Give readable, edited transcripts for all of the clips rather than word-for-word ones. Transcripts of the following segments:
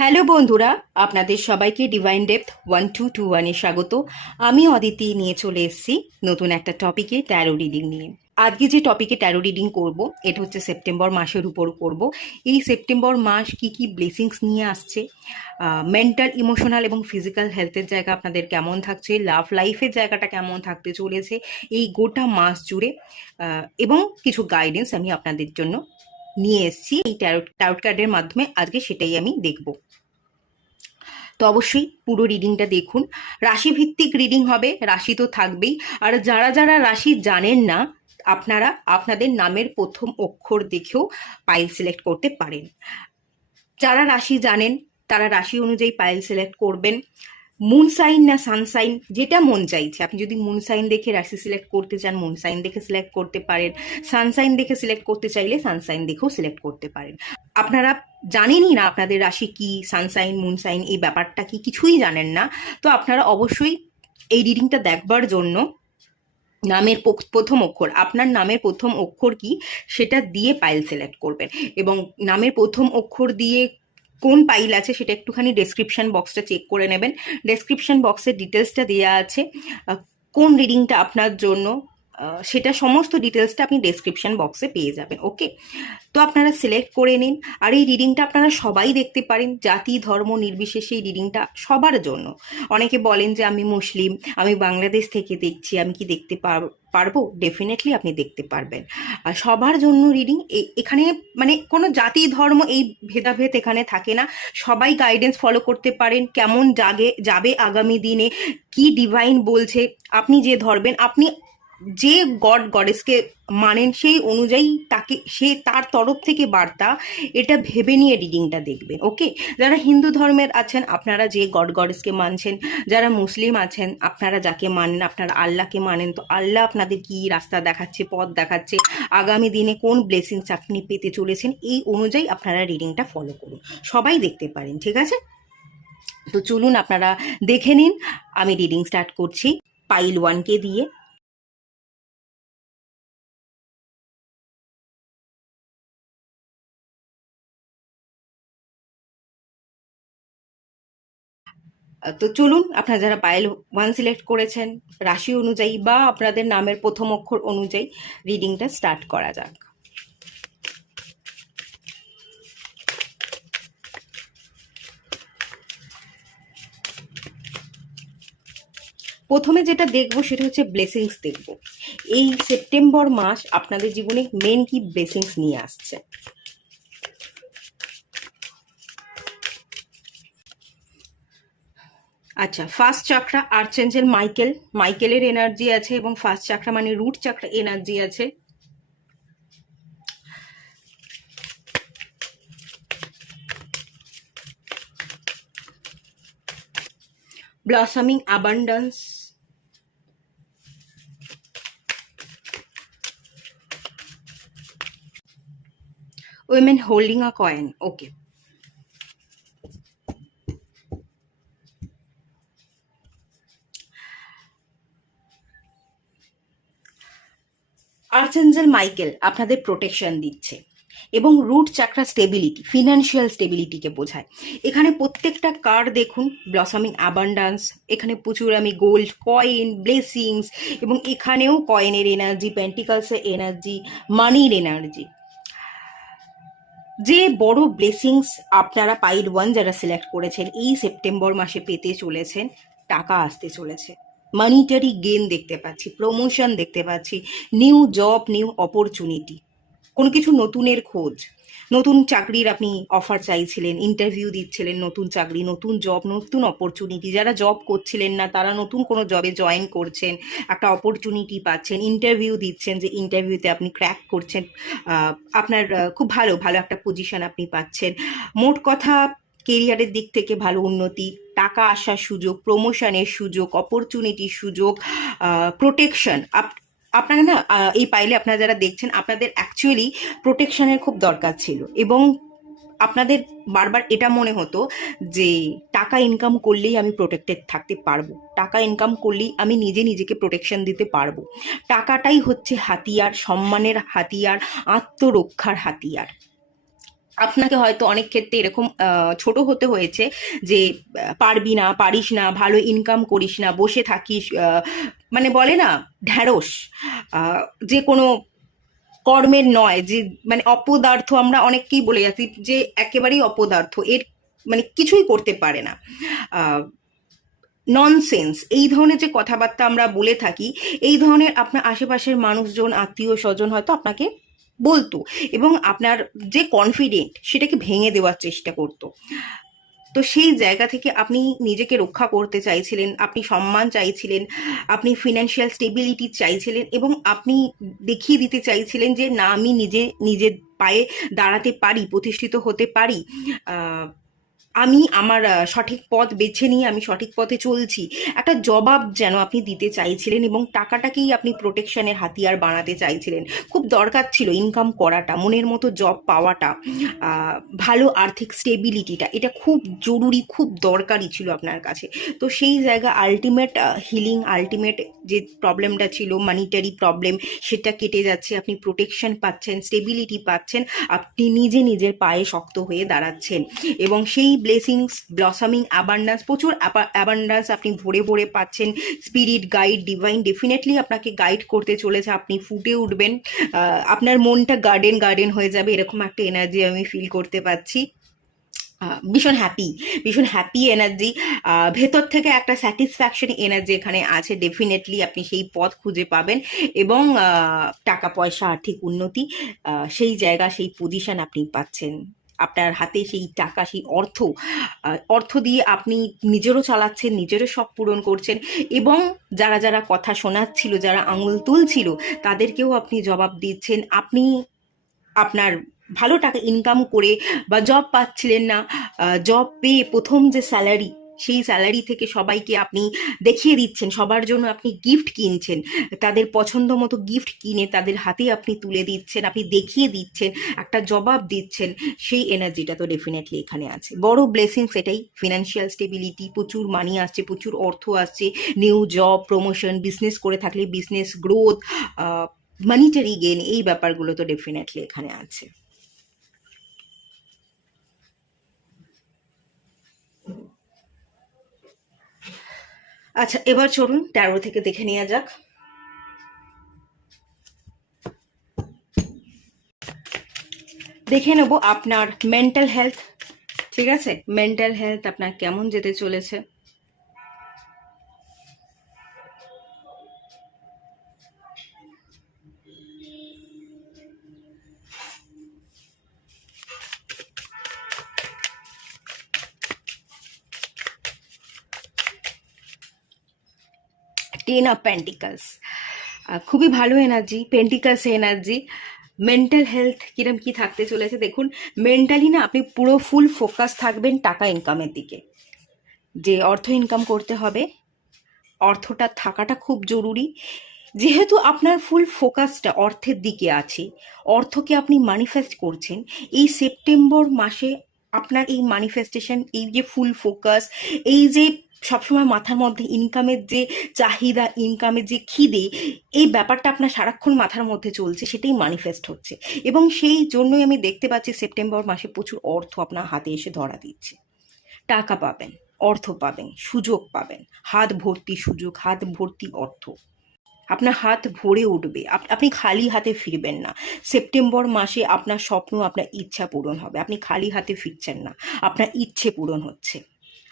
Hello বন্ধুরা, আপনাদের সবাইকে ডিভাইন ডেপথ 1221-এ স্বাগত। আমি অদিতি নিয়ে চলে এসেছি নতুন একটা টপিকে, ট্যারো রিডিং নিয়ে। আজকে যে টপিকে ট্যারো রিডিং করব, এটা হচ্ছে সেপ্টেম্বর মাসের উপর করব। এই সেপ্টেম্বর মাস কি কি ব্লেসিংস নিয়ে আসছে, মেন্টাল, ইমোশনাল এবং ফিজিক্যাল হেলথের জায়গা আপনাদের কেমন থাকছে, লাভ লাইফের জায়গাটা কেমন থাকতে চলেছে এই গোটা মাস জুড়ে, এবং কিছু গাইডেন্স আমি আপনাদের জন্য নিয়ে এসেছি এই ট্যারোট কার্ডের মাধ্যমে। আজকে সেটাই আমি দেখব। তো অবশ্যই পুরো রিডিংটা দেখুন। রাশি ভিত্তিক রিডিং হবে, রাশি তো থাকবেই। আর যারা যারা রাশি জানেন না, আপনারা আপনাদের নামের প্রথম অক্ষর দেখেও পাইল সিলেক্ট করতে পারেন। যারা রাশি জানেন তারা রাশি অনুযায়ী পাইল সিলেক্ট করবেন। মুন সাইন না সানসাইন, যেটা মন চাইছে। আপনি যদি মুন সাইন দেখে রাশি সিলেক্ট করতে চান, মুন সাইন দেখে সিলেক্ট করতে পারেন। সানসাইন দেখে সিলেক্ট করতে চাইলে সানসাইন দেখেও সিলেক্ট করতে পারেন। আপনারা জানেনই না আপনাদের রাশি কি, সানসাইন, মুন সাইন এই ব্যাপারটা কি, কিছুই জানেন না। তো আপনারা অবশ্যই এই রিডিংটা দেখবার জন্য নামের প্রথম অক্ষর, আপনার নামের প্রথম অক্ষর কি সেটা দিয়ে পাইল সিলেক্ট করবেন। এবং নামের প্রথম অক্ষর দিয়ে কোন পাইল আছে সেটা একটুখানি ডেসক্রিপশন বক্সটা চেক করে নেবেন। ডেসক্রিপশন বক্সের ডিটেলসটা দেওয়া আছে, কোন রিডিংটা আপনার জন্য, সেটা সমস্ত ডিটেলসটা আপনি ডেসক্রিপশন বক্সে পেয়ে যাবেন। ওকে, তো আপনারা সিলেক্ট করে নিন। আর এই রিডিংটা আপনারা সবাই দেখতে পারেন, জাতি ধর্ম নির্বিশেষে এই রিডিংটা সবার জন্য। অনেকে বলেন যে আমি মুসলিম, আমি বাংলাদেশ থেকে দেখছি, আমি কি দেখতে পারবো? ডেফিনেটলি আপনি দেখতে পারবেন। আর সবার জন্য রিডিং এখানে, মানে কোনো জাতি ধর্ম এই ভেদাভেদ এখানে থাকে না। সবাই গাইডেন্স ফলো করতে পারেন, কেমন যাবে আগামী দিনে, কি ডিভাইন বলছে, আপনি যে ধরবেন, আপনি যে গড গডেসকে মানেন সেই অনুযায়ী তার তরফ থেকে বার্তা, এটা ভেবে নিয়ে রিডিংটা দেখবেন। ওকে, যারা হিন্দু ধর্মের আছেন আপনারা যে গড গডেসকে মানছেন, যারা মুসলিম আছেন আপনারা যাকে মানেন, আপনারা আল্লাহকে মানেন, তো আল্লাহ আপনাদের কি রাস্তা দেখাচ্ছে, পথ দেখাচ্ছে, আগামী দিনে কোন ব্লেসিংস আপনি পেতে চলেছেন, এই অনুযায়ী আপনারা রিডিংটা ফলো করুন। সবাই দেখতে পারেন, ঠিক আছে? তো চলুন আপনারা দেখে নিন। আমি রিডিং স্টার্ট করছি পাইল 1কে দিয়ে। তো চলুন, আপনারা যারা পাইল 1 সিলেক্ট করেছেন, রাশি অনুযায়ী বা আপনাদের নামের প্রথম অক্ষর অনুযায়ী রিডিংটা স্টার্ট করা যাক। প্রথমে যেটা দেখবো সেটা হচ্ছে ব্লেসিংস দেখবো। এই সেপ্টেম্বর মাস আপনাদের জীবনে মেন কি ব্লেসিংস নিয়ে আসছে। আচ্ছা, ফার্স্ট চাকরা আর্চেঞ্জেল মাইকেলের এনার্জি আছে, এবং ফার্স্ট চাকরা মানে রুট চাকরা এনার্জি আছে। ব্লসমিং abundance, women holding a coin. Okay, archangel Michael আপনাদের প্রোটেকশন দিচ্ছে, এবং রুট চাকরা স্টেবিলিটি, ফিনান্সিয়াল স্টেবিলিটিকে বোঝায়। এখানে প্রত্যেকটা কার্ড দেখুন, ব্লসমিং অ্যাবান্ডান্স, এখানে প্রচুর আমি গোল্ড কয়েন, ব্লেসিংস, এবং এখানেও কয়েনের এনার্জি, পেন্টিকালসের এনার্জি, মানির এনার্জি। যে বড় ব্লেসিংস আপনারা পাইল 1 যারা সিলেক্ট করেছেন এই সেপ্টেম্বর মাসে পেতে চলেছেন, টাকা আসতে চলেছে, মানিটারি গেইন দেখতে পাচ্ছি, প্রমোশন দেখতে পাচ্ছি, নিউ জব, নিউ অপরচুনিটি, কোনো কিছু নতুনের খোঁজ, নতুন চাকরির আপনি অফার চাইছিলেন, ইন্টারভিউ দিচ্ছিলেন, নতুন চাকরি, নতুন জব, নতুন অপরচুনিটি। যারা জব করছিলেন না তারা নতুন কোনো জবে জয়েন করছেন, একটা অপরচুনিটি পাচ্ছেন, ইন্টারভিউ দিচ্ছেন, যে ইন্টারভিউতে আপনি ক্র্যাক করছেন, আপনার খুব ভালো ভালো একটা পজিশন আপনি পাচ্ছেন। মোট কথা কেরিয়ারের দিক থেকে ভালো উন্নতি, টাকা আসার সুযোগ, প্রমোশনের সুযোগ, অপরচুনিটির সুযোগ, প্রোটেকশন। আপনারা না, এই পাইলে আপনারা যারা দেখছেন আপনাদের অ্যাকচুয়ালি প্রোটেকশনের খুব দরকার ছিল, এবং আপনাদের বারবার এটা মনে হতো যে টাকা ইনকাম করলেই আমি প্রোটেক্টেড থাকতে পারবো, টাকা ইনকাম করলেই আমি নিজেকে প্রোটেকশন দিতে পারবো। টাকাটাই হচ্ছে হাতিয়ার, সম্মানের হাতিয়ার, আত্মরক্ষার হাতিয়ার। আপনাকে হয়তো অনেক ক্ষেত্রে এরকম ছোট হতে হয়েছে যে পারবি না, পারিস না, ভালো ইনকাম করিস না, বসে থাকিস, মানে বলে না ঢ্যাঁড়স, যে কোনো কর্মের নয়, যে মানে অপদার্থ, আমরা অনেককেই বলে যাচ্ছি যে একেবারেই অপদার্থ, এর মানে কিছুই করতে পারে না, ননসেন্স, এই ধরনের যে কথাবার্তা আমরা বলে থাকি, এই ধরনের আপনার আশেপাশের মানুষজন, আত্মীয় স্বজন হয়তো আপনাকে বলতো, এবং আপনার যে কনফিডেন্ট সেটাকে ভেঙে দেওয়ার চেষ্টা করতো। তো সেই জায়গা থেকে আপনি নিজেকে রক্ষা করতে চাইছিলেন, আপনি সম্মান চাইছিলেন, আপনি ফিনান্সিয়াল স্টেবিলিটি চাইছিলেন, এবং আপনি দেখিয়ে দিতে চাইছিলেন যে না, আমি নিজের পায়ে দাঁড়াতে পারি, প্রতিষ্ঠিত হতে পারি, আমি আমার সঠিক পথ বেছে নিয়ে আমি সঠিক পথে চলছি, একটা জবাব যেন আপনি দিতে চাইছিলেন, এবং টাকাটাকেই আপনি প্রোটেকশনের হাতিয়ার বানাতে চাইছিলেন। খুব দরকার ছিল ইনকাম করাটা, মনের মতো জব পাওয়াটা, ভালো আর্থিক স্টেবিলিটিটা, এটা খুব জরুরি, খুব দরকারি ছিল আপনার কাছে। তো সেই জায়গা আলটিমেট হিলিং, আলটিমেট যে প্রবলেমটা ছিল মানিটারি প্রবলেম, সেটা কেটে যাচ্ছে, আপনি প্রোটেকশন পাচ্ছেন, স্টেবিলিটি পাচ্ছেন, আপনি নিজের পায়ে শক্ত হয়ে দাঁড়াচ্ছেন, এবং সেই ব্লেসিংস, ব্লসামিং, অ্যাবান্ডান্স, প্রচুর অ্যাবান্ডান্স আপনি ভরে ভরে পাচ্ছেন। স্পিরিট গাইড, ডিভাইন ডেফিনেটলি আপনাকে গাইড করতে চলেছে, আপনি ফুটে উঠবেন, আপনার মনটা গার্ডেন হয়ে যাবে, এরকম একটা এনার্জি আমি ফিল করতে পাচ্ছি। ভীষণ হ্যাপি, ভীষণ হ্যাপি এনার্জি, ভেতর থেকে একটা স্যাটিসফ্যাকশন এনার্জি এখানে আছে। ডেফিনেটলি আপনি সেই পথ খুঁজে পাবেন, এবং টাকা পয়সা, আর্থিক উন্নতি, সেই জায়গা, সেই পজিশন আপনি পাচ্ছেন। আপনার হাতে সেই টাকা, সেই অর্থ দিয়ে আপনি নিজেরও চালাচ্ছেন, নিজেরও শখ পূরণ করছেন, এবং যারা কথা শোনাচ্ছিল, যারা আঙুল তুলছিল, তাদেরকেও আপনি জবাব দিচ্ছেন। আপনি আপনার ভালো টাকা ইনকাম করে বা জব পাচ্ছিলেন না, জব পেয়ে প্রথম যে স্যালারি, সেই স্যালারি থেকে সবাইকে আপনি দেখিয়ে দিচ্ছেন, সবার জন্য আপনি গিফট কিনছেন, তাদের পছন্দ মতো গিফট কিনে তাদের হাতে আপনি তুলে দিচ্ছেন, আপনি দেখিয়ে দিচ্ছেন, একটা জবাব দিচ্ছেন, সেই এনার্জিটা তো ডেফিনেটলি এখানে আছে। বড় ব্লেসিংস এটাই, ফিনান্সিয়াল স্টেবিলিটি, প্রচুর মানি আসছে, প্রচুর অর্থ আসছে, নিউ জব, প্রমোশন, বিজনেস করে থাকলে বিজনেস গ্রোথ, মানিটারি গেন, এই ব্যাপারগুলো তো ডেফিনেটলি এখানে আছে। আচ্ছা, এবার চলুন ট্যারো থেকে দেখে নেওয়া যাক। দেখে নেব আপনার মেন্টাল হেলথ, ঠিক আছে, মেন্টাল হেলথ আপনার কেমন যেতে চলেছে। টেন অফ পেন্টিকলস, খুবই ভালো energy, pentacles energy. Mental health কিরম কি থাকতে চলেছে দেখুন। মেন্টালি না আপনি পুরো ফুল ফোকাস থাকবেন টাকা ইনকামের দিকে, যে অর্থ ইনকাম করতে হবে, অর্থটা থাকাটা খুব জরুরি। যেহেতু আপনার ফুল ফোকাসটা অর্থের দিকে আছে, অর্থকে আপনি ম্যানিফেস্ট করছেন, এই সেপ্টেম্বর মাসে আপনার এই ম্যানিফেস্টেশন, এই যে ফুল ফোকাস, এই যে সবসময় মাথার মধ্যে ইনকামের যে চাহিদা, ইনকামের যে খিদে, এই ব্যাপারটা আপনার সারাক্ষণ মাথার মধ্যে চলছে, সেটাই ম্যানিফেস্ট হচ্ছে, এবং সেই জন্যই আমি দেখতে পাচ্ছি সেপ্টেম্বর মাসে প্রচুর অর্থ আপনার হাতে এসে ধরা দিচ্ছে। টাকা পাবেন, অর্থ পাবেন, সুযোগ পাবেন, হাত ভর্তি সুযোগ, হাত ভর্তি অর্থ, আপনার হাত ভরে উঠবে, আপনি খালি হাতে ফিরবেন না। সেপ্টেম্বর মাসে আপনার স্বপ্ন, আপনার ইচ্ছা পূরণ হবে, আপনি খালি হাতে ফিরছেন না, আপনার ইচ্ছে পূরণ হচ্ছে।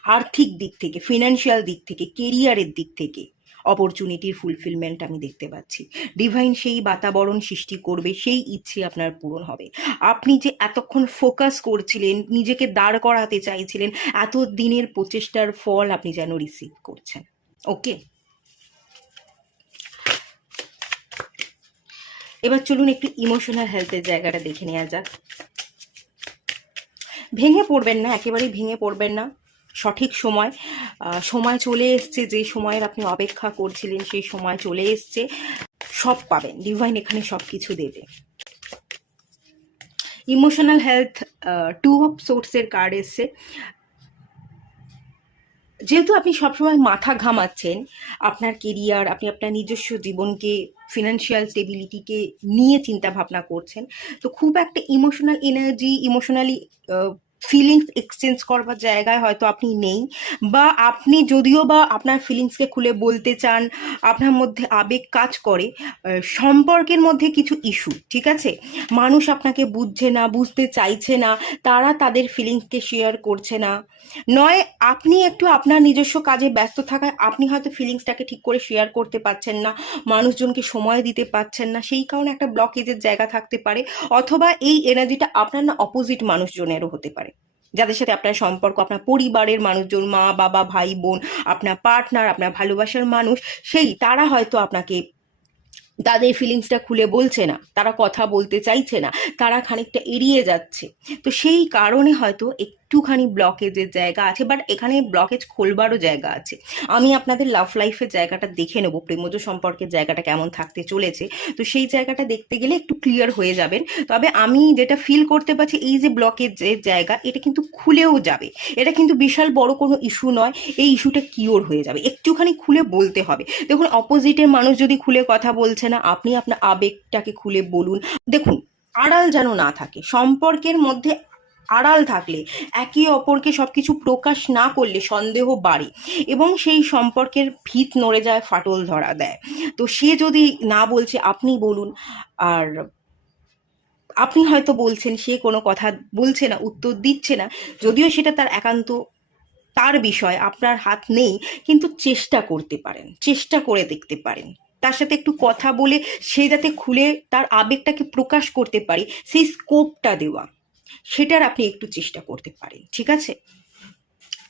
আর্থিক দিক থেকে, ফিনান্সিয়াল দিক থেকে, কেরিয়ারের দিক থেকে অপরচুনিটির ফুলফিলমেন্ট আমি দেখতে পাচ্ছি। ডিভাইন সেই বাতাবরণ সৃষ্টি করবে, সেই ইচ্ছে আপনার পূরণ হবে। আপনি যে এতক্ষণ ফোকাস করছিলেন, নিজেকে দাঁড় করাতে চাইছিলেন, এত দিনের প্রচেষ্টার ফল আপনি যেন রিসিভ করছেন। ওকে, এবার চলুন একটু ইমোশনাল হেলথের জায়গাটা দেখে নেওয়া যাক। ভেঙে পড়বেন না, একেবারেই ভেঙে পড়বেন না। সঠিক সময়, সময় চলে এসছে, যে সময়ের আপনি অপেক্ষা করছিলেন সেই সময় চলে এসছে, সব পাবেন, ডিভাইন এখানে সব কিছু দেবে। ইমোশনাল হেলথ, টু অফ সোর্সের কার্ড এসছে। যেহেতু আপনি সবসময় মাথা ঘামাচ্ছেন আপনার কেরিয়ার, আপনি আপনার নিজস্ব জীবনকে, ফিনান্সিয়াল স্টেবিলিটিকে নিয়ে চিন্তা ভাবনা করছেন, তো খুব একটা emotional energy, emotionally feelings exchange করবার জায়গায় হয়তো আপনি নেই, বা আপনি যদিও বা আপনার ফিলিংসকে খুলে বলতে চান, আপনার মধ্যে আবেগ কাজ করে, সম্পর্কের মধ্যে কিছু ইস্যু, ঠিক আছে, মানুষ আপনাকে বুঝছে না, বুঝতে চাইছে না, তারা তাদের ফিলিংসকে শেয়ার করছে না, নয় আপনি একটু আপনার নিজস্ব কাজে ব্যস্ত থাকায় আপনি হয়তো ফিলিংসটাকে ঠিক করে শেয়ার করতে পারছেন না, মানুষজনকে সময় দিতে পারছেন না, সেই কারণে একটা ব্লকেজের জায়গা থাকতে পারে। অথবা এই এনার্জিটা আপনার না অপোজিট মানুষজনেরও হতে পারে, যাদের সাথে আপনার সম্পর্ক, আপনার পরিবারের মানুষজন, মা বাবা ভাই বোন, আপনার পার্টনার, আপনার ভালোবাসার মানুষ, সেই তারা হয়তো আপনাকে তাদের ফিলিংসটা খুলে বলছে না, তারা কথা বলতে চাইছে না, তারা খানিকটা এড়িয়ে যাচ্ছে। তো সেই কারণে হয়তো একটুখানি ব্লকেজের জায়গা আছে, বাট এখানে ব্লকেজ খোলবারও জায়গা আছে। আমি আপনাদের লাভ লাইফের জায়গাটা দেখে নেবো, প্রেমজ সম্পর্কের জায়গাটা কেমন থাকতে চলেছে, তো সেই জায়গাটা দেখতে গেলে একটু ক্লিয়ার হয়ে যাবেন। তবে আমি যেটা ফিল করতে পারছি, এই যে ব্লকেজের জায়গা, এটা কিন্তু খুলেও যাবে, এটা কিন্তু বিশাল বড় কোনো ইস্যু নয়, এই ইস্যুটা কিওর হয়ে যাবে, একটুখানি খুলে বলতে হবে। দেখুন, অপোজিটের মানুষ যদি খুলে কথা বলছে না, আপনি আপনার আবেগটাকে খুলে বলুন। দেখুন, আড়াল যেন না থাকে সম্পর্কের মধ্যে, আড়াল থাকলে, একে অপরকে সবকিছু প্রকাশ না করলে সন্দেহ বাড়ে এবং সেই সম্পর্কের ভিত নড়ে যায়, ফাটল ধরা দেয়। তো সে যদি না বলছে, আপনি বলুন। আর আপনি হয়তো বলছেন, সে কোনো কথা বলছে না, উত্তর দিচ্ছে না, যদিও সেটা তার একান্ত তার বিষয়, আপনার হাত নেই, কিন্তু চেষ্টা করতে পারেন, চেষ্টা করে দেখতে পারেন, তার সাথে একটু কথা বলে সে যাতে খুলে তার আবেগটাকে প্রকাশ করতে পারে, সেই স্কোপটা দেওয়া, সেটার আপনি একটু চেষ্টা করতে পারেন, ঠিক আছে?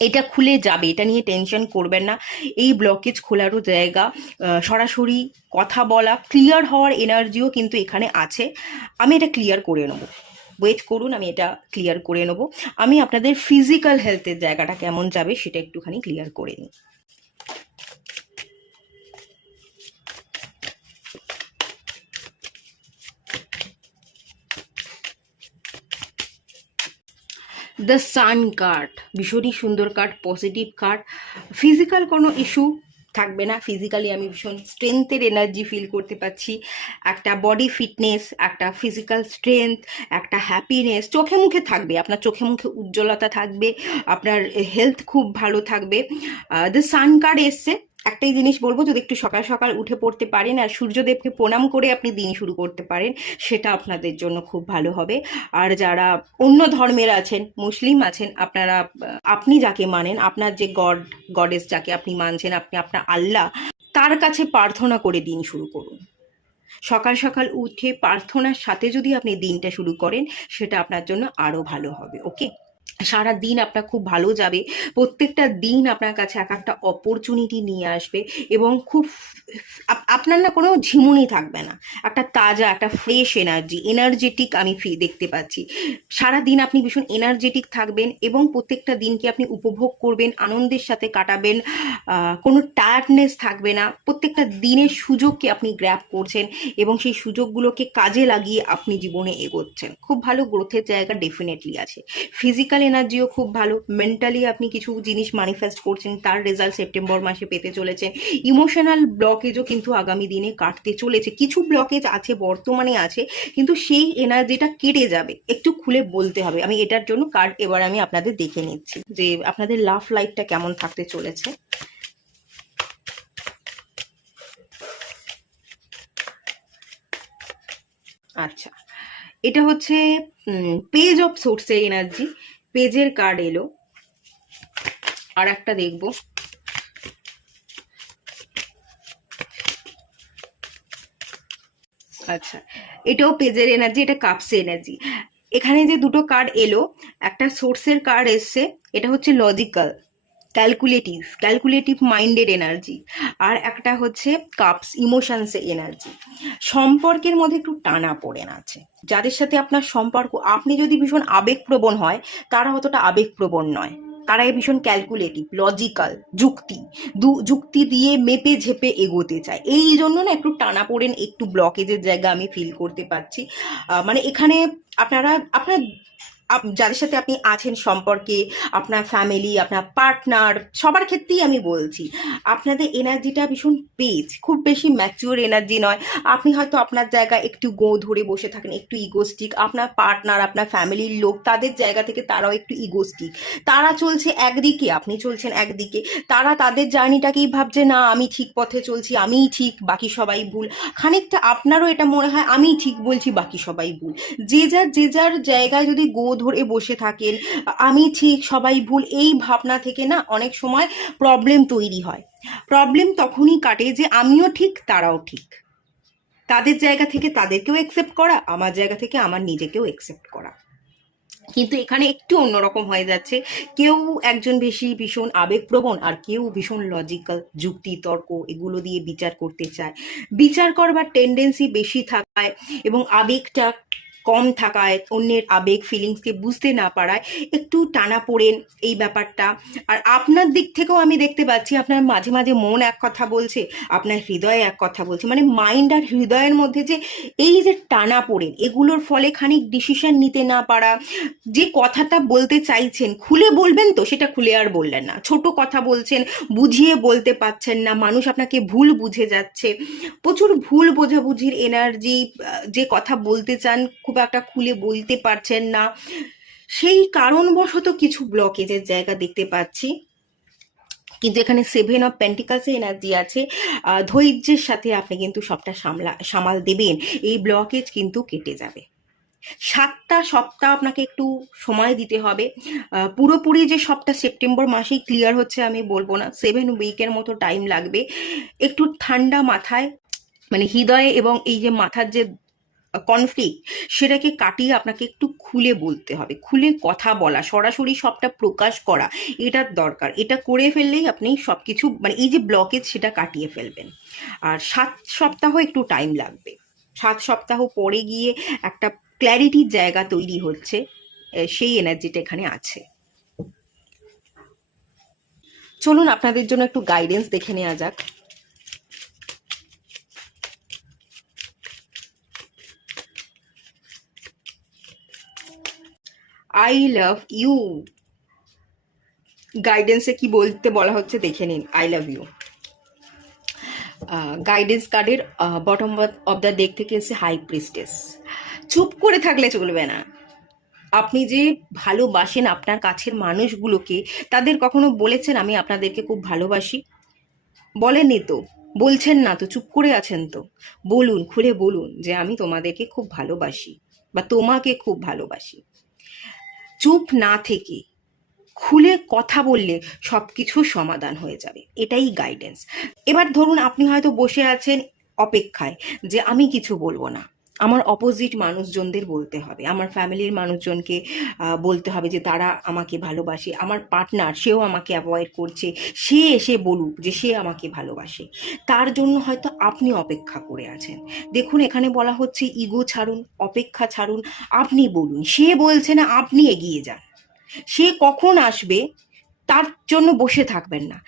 এটা খুলে যাবে, এটা নিয়ে টেনশন করবেন না। এই ব্লকেজ খোলারও জায়গা, সরাসরি কথা বলা, ক্লিয়ার হওয়ার এনার্জিও কিন্তু এখানে আছে। আমি এটা ক্লিয়ার করে নেবো, ওয়েট করুন, আমি এটা ক্লিয়ার করে নেবো। আমি আপনাদের ফিজিক্যাল হেলথের জায়গাটা কেমন যাবে সেটা একটুখানি ক্লিয়ার করে নিই। দ্য সান কার্ড ভীষণই সুন্দর কার্ড, পজিটিভ কার্ড। ফিজিক্যাল কোনো ইস্যু থাকবে না, ফিজিক্যালি আমি ভীষণ স্ট্রেংথের এনার্জি ফিল করতে পারছি, একটা বডি ফিটনেস, একটা ফিজিক্যাল স্ট্রেংথ, একটা হ্যাপিনেস চোখে মুখে থাকবে, আপনার চোখে মুখে উজ্জ্বলতা থাকবে, আপনার হেলথ খুব ভালো থাকবে। দ্য সান কার্ড এসছে, একটাই জিনিস বলবো, যদি একটু সকাল সকাল উঠে পড়তে পারেন আর সূর্যদেবকে প্রণাম করে আপনি দিন শুরু করতে পারেন, সেটা আপনাদের জন্য খুব ভালো হবে। আর যারা অন্য ধর্মের আছেন, মুসলিম আছেন, আপনারা আপনি যাকে মানেন, আপনার যে গডেস যাকে আপনি মানছেন, আপনি আপনার আল্লাহ, তার কাছে প্রার্থনা করে দিন শুরু করুন। সকাল সকাল উঠে প্রার্থনার সাথে যদি আপনি দিনটা শুরু করেন, সেটা আপনার জন্য আরও ভালো হবে। ওকে, সারা দিন আপনার খুব ভালো যাবে, প্রত্যেকটা দিন আপনার কাছে এক একটা অপরচুনিটি নিয়ে আসবে এবং খুব আপনার না কোনো ঝিমুনি থাকবে না, একটা তাজা, একটা ফ্রেশ এনার্জেটিক আমি দেখতে পাচ্ছি। সারা দিন আপনি ভীষণ এনার্জেটিক থাকবেন এবং প্রত্যেকটা দিনকে আপনি উপভোগ করবেন, আনন্দের সাথে কাটাবেন, কোনো টায়ার্ডনেস থাকবে না, প্রত্যেকটা দিনের সুযোগকে আপনি গ্র্যাব করছেন এবং সেই সুযোগগুলোকে কাজে লাগিয়ে আপনি জীবনে এগোচ্ছেন। খুব ভালো গ্রোথের জায়গা ডেফিনেটলি আছে। ফিজিক্যাল এনার্জিও খুব ভালো, মেন্টালি আপনি কিছু জিনিস ম্যানিফেস্ট করছেন, তার রেজাল্ট সেপ্টেম্বর মাসে পেতে চলেছেন। ইমোশনাল ব্লকেজও কিন্তু আগামী দিনে কাটতে চলেছে, কিছু ব্লকেজ আছে, বর্তমানে আছে, কিন্তু সেই এনার্জিটা কেটে যাবে। একটু খুলে বলতে হবে। আমি এটার জন্য কার্ড এবার আমি আপনাদের দেখে নিচ্ছি যে আপনাদের লাভ লাইফটা কেমন থাকতে চলেছে। আচ্ছা, এটা হচ্ছে পেজ অফ সোর্সের এনার্জি, পেজের কার্ড এলো। আর একটা দেখবো, আচ্ছা, এটাও পেজের এনার্জি, এটা কাপসের এনার্জি। এখানে যে দুটো কার্ড এলো, একটা সোর্সের কার্ড এসছে, এটা হচ্ছে লজিক্যাল, ক্যালকুলেটিভ মাইন্ডের এনার্জি, আর একটা হচ্ছে কাপস, ইমোশনসের এনার্জি। সম্পর্কের মধ্যে একটু টানা পড়েন আছে, যাদের সাথে আপনার সম্পর্ক, আপনি যদি ভীষণ আবেগপ্রবণ হয়, তারা অতটা আবেগপ্রবণ নয়, তারা ভীষণ ক্যালকুলেটিভ, লজিক্যাল, যুক্তি দিয়ে মেপে ঝেপে এগোতে চায়, এই জন্য না একটু টানা পড়েন, একটু ব্লকেজের জায়গা আমি ফিল করতে পারছি। মানে এখানে আপনার যাদের সাথে আপনি আছেন সম্পর্কে, আপনার ফ্যামিলি, আপনার পার্টনার, সবার ক্ষেত্রেই আমি বলছি, আপনাদের এনার্জিটা ভীষণ তেজ, খুব বেশি ম্যাচিওর এনার্জি নয়। আপনি হয়তো আপনার জায়গায় একটু গো ধরে বসে থাকেন, একটু ইগোস্টিক। আপনার পার্টনার, আপনার ফ্যামিলির লোক, তাদের জায়গা থেকে তারাও একটু ইগোস্টিক। তারা চলছে একদিকে, আপনি চলছেন একদিকে। তারা তাদের জার্নিটাকেই ভাবছে, না আমি ঠিক পথে চলছি, আমিই ঠিক, বাকি সবাই ভুল। খানিকটা আপনারও এটা মনে হয় আমিই ঠিক বলছি, বাকি সবাই ভুল। যে যার জায়গায় যদি গো ধরে বসে থাকেন, আমি ঠিক সবাই ভুল, এই ভাবনা থেকে না অনেক সময় প্রবলেম তৈরি হয়। প্রবলেম তখনই কাটে যে আমিও ঠিক, তারাও ঠিক। তাদের জায়গা থেকে তাদেরকেও একসেপ্ট করা, আমার জায়গা থেকে আমার নিজেকেও একসেপ্ট করা। কিন্তু এখানে একটু অন্যরকম হয়ে যাচ্ছে। কেউ একজন ভীষণ আবেগপ্রবণ, আর কেউ ভীষণ লজিক্যাল, যুক্তি তর্ক এগুলো দিয়ে বিচার করতে চায়। বিচার করবার টেন্ডেন্সি বেশি থাকায় এবং আবেগটা কম থাকায়, অন্যের আবেগ ফিলিংসকে বুঝতে না পারায় একটু টানাপোড়েন এই ব্যাপারটা। আর আপনার দিক থেকেও আমি দেখতে পাচ্ছি আপনার মাঝে মাঝে মন এক কথা বলছে, আপনার হৃদয় এক কথা বলছে। মানে মাইন্ড আর হৃদয়ের মধ্যে যে এই যে টানাপোড়েন, এগুলোর ফলে খানিক ডিসিশন নিতে না পারা। যে কথাটা বলতে চাইছেন খুলে বলবেন, তো সেটা খুলে আর বললেন না। ছোট কথা বলছেন, বুঝিয়ে বলতে পারছেন না, মানুষ আপনাকে ভুল বুঝে যাচ্ছে। প্রচুর ভুল বোঝাবুঝির এনার্জি। যে কথা বলতে চান খুব একটা খুলে বলতে পারছেন না, সেই কারণবশত কিছু ব্লকেজের জায়গা দেখতে পাচ্ছি। কিন্তু এখানে 7 অফ পেন্টিকালসের এনার্জি আছে। ধৈর্যের সাথে আপনি কিন্তু সবটা সামাল দেবেন, এই ব্লকেজ কিন্তু কেটে যাবে। 7টা সপ্তাহ আপনাকে একটু সময় দিতে হবে। পুরোপুরি যে সবটা সেপ্টেম্বর মাসেই ক্লিয়ার হচ্ছে আমি বলবো না, 7 উইকের মতো টাইম লাগবে। একটু ঠান্ডা মাথায়, মানে হৃদয়ে এবং এই যে মাথার যে কনফ্লিক্ট, সেটাকে কাটিয়ে আপনাকে একটু খুলে বলতে হবে, খুলে কথা বলা, সরাসরি সবটা প্রকাশ করা, এটার দরকার। এটা করে ফেললেই আপনি সব কিছু, মানে এই যে ব্লকেজ সেটা কাটিয়ে ফেলবেন। আর 7 সপ্তাহ একটু টাইম লাগবে। 7 সপ্তাহ পরে গিয়ে একটা ক্ল্যারিটির জায়গা তৈরি হচ্ছে, সেই এনার্জিটা এখানে আছে। চলুন আপনাদের জন্য একটু গাইডেন্স দেখে নেওয়া যাক। আই লাভ ইউ, গাইডেন্সে কি বলতে বলা হচ্ছে দেখে নিন। I love you. গাইডেন্স কার্ডের বটম অফ দ্য ডেক থেকে এসে হাই প্রিস্টেস। চুপ করে থাকলে চলবে না। আপনি যে ভালোবাসেন আপনার কাছের মানুষগুলোকে, তাদের কখনো বলেছেন আমি আপনাদেরকে খুব ভালোবাসি? বলেননি তো, বলছেন না তো, চুপ করে আছেন তো। বলুন, খুলে বলুন যে আমি তোমাদেরকে খুব ভালোবাসি বা তোমাকে খুব ভালোবাসি। চুপ না থেকে খুলে কথা বললে সব কিছু সমাধান হয়ে যাবে, এটাই গাইডেন্স। এবার ধরুন আপনি হয়তো বসে আছেন অপেক্ষায় যে আমি কিছু বলবো না, আমার অপোজিট মানুষজনদের বলতে হবে, আমার ফ্যামিলির মানুষজনকে বলতে হবে যে তারা আমাকে ভালোবাসে। আমার পার্টনার, সেও আমাকে অ্যাভয়েড করছে, সে এসে বলুক যে সে আমাকে ভালোবাসে। তার জন্য হয়তো আপনি অপেক্ষা করে আছেন। দেখুন এখানে বলা হচ্ছে ইগো ছাড়ুন, অপেক্ষা ছাড়ুন, আপনি বলুন। সে বলছে না, আপনি এগিয়ে যান। সে কখন আসবে তার জন্য বসে থাকবেন না,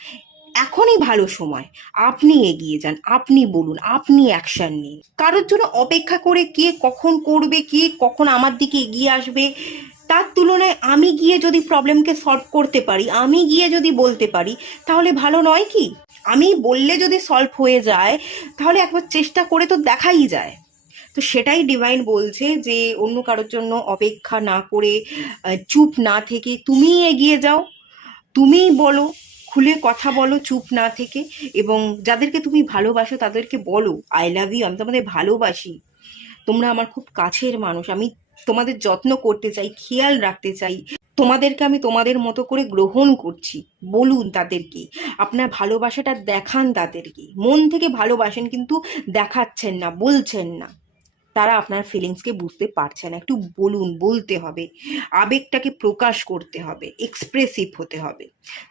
এখনই ভালো সময়, আপনি এগিয়ে যান, আপনি বলুন, আপনি অ্যাকশন নিন। কারোর জন্য অপেক্ষা করে কে কখন করবে, কে কখন আমার দিকে এগিয়ে আসবে, তার তুলনায় আমি গিয়ে যদি প্রবলেমকে সলভ করতে পারি, আমি গিয়ে যদি বলতে পারি, তাহলে ভালো নয় কি? আমি বললে যদি সলভ হয়ে যায়, তাহলে একবার চেষ্টা করে তো দেখাই যায়। তো সেটাই ডিভাইন বলছে যে অন্য কারোর জন্য অপেক্ষা না করে, চুপ না থেকে তুমি এগিয়ে যাও, তুমিই বলো, খুলে কথা বলো চুপ না থেকে। এবং যাদেরকে তুমি ভালোবাসো তাদেরকে বলো আই লাভ ইউ, আমি তোমাদের ভালোবাসি, তোমরা আমার খুব কাছের মানুষ, আমি তোমাদের যত্ন করতে চাই, খেয়াল রাখতে চাই, তোমাদেরকে আমি তোমাদের মতো করে গ্রহণ করছি। বলুন তাদেরকে, আপনার ভালোবাসাটা দেখান তাদেরকে, মন থেকে ভালোবাসেন কিন্তু দেখাচ্ছেন না, বলছেন না। তারা আপনার ফিলিংসকে বুঝতে পারছে না। একটু বলুন, বলতে হবে, আবেগটাকে প্রকাশ করতে হবে, এক্সপ্রেসিভ হতে হবে,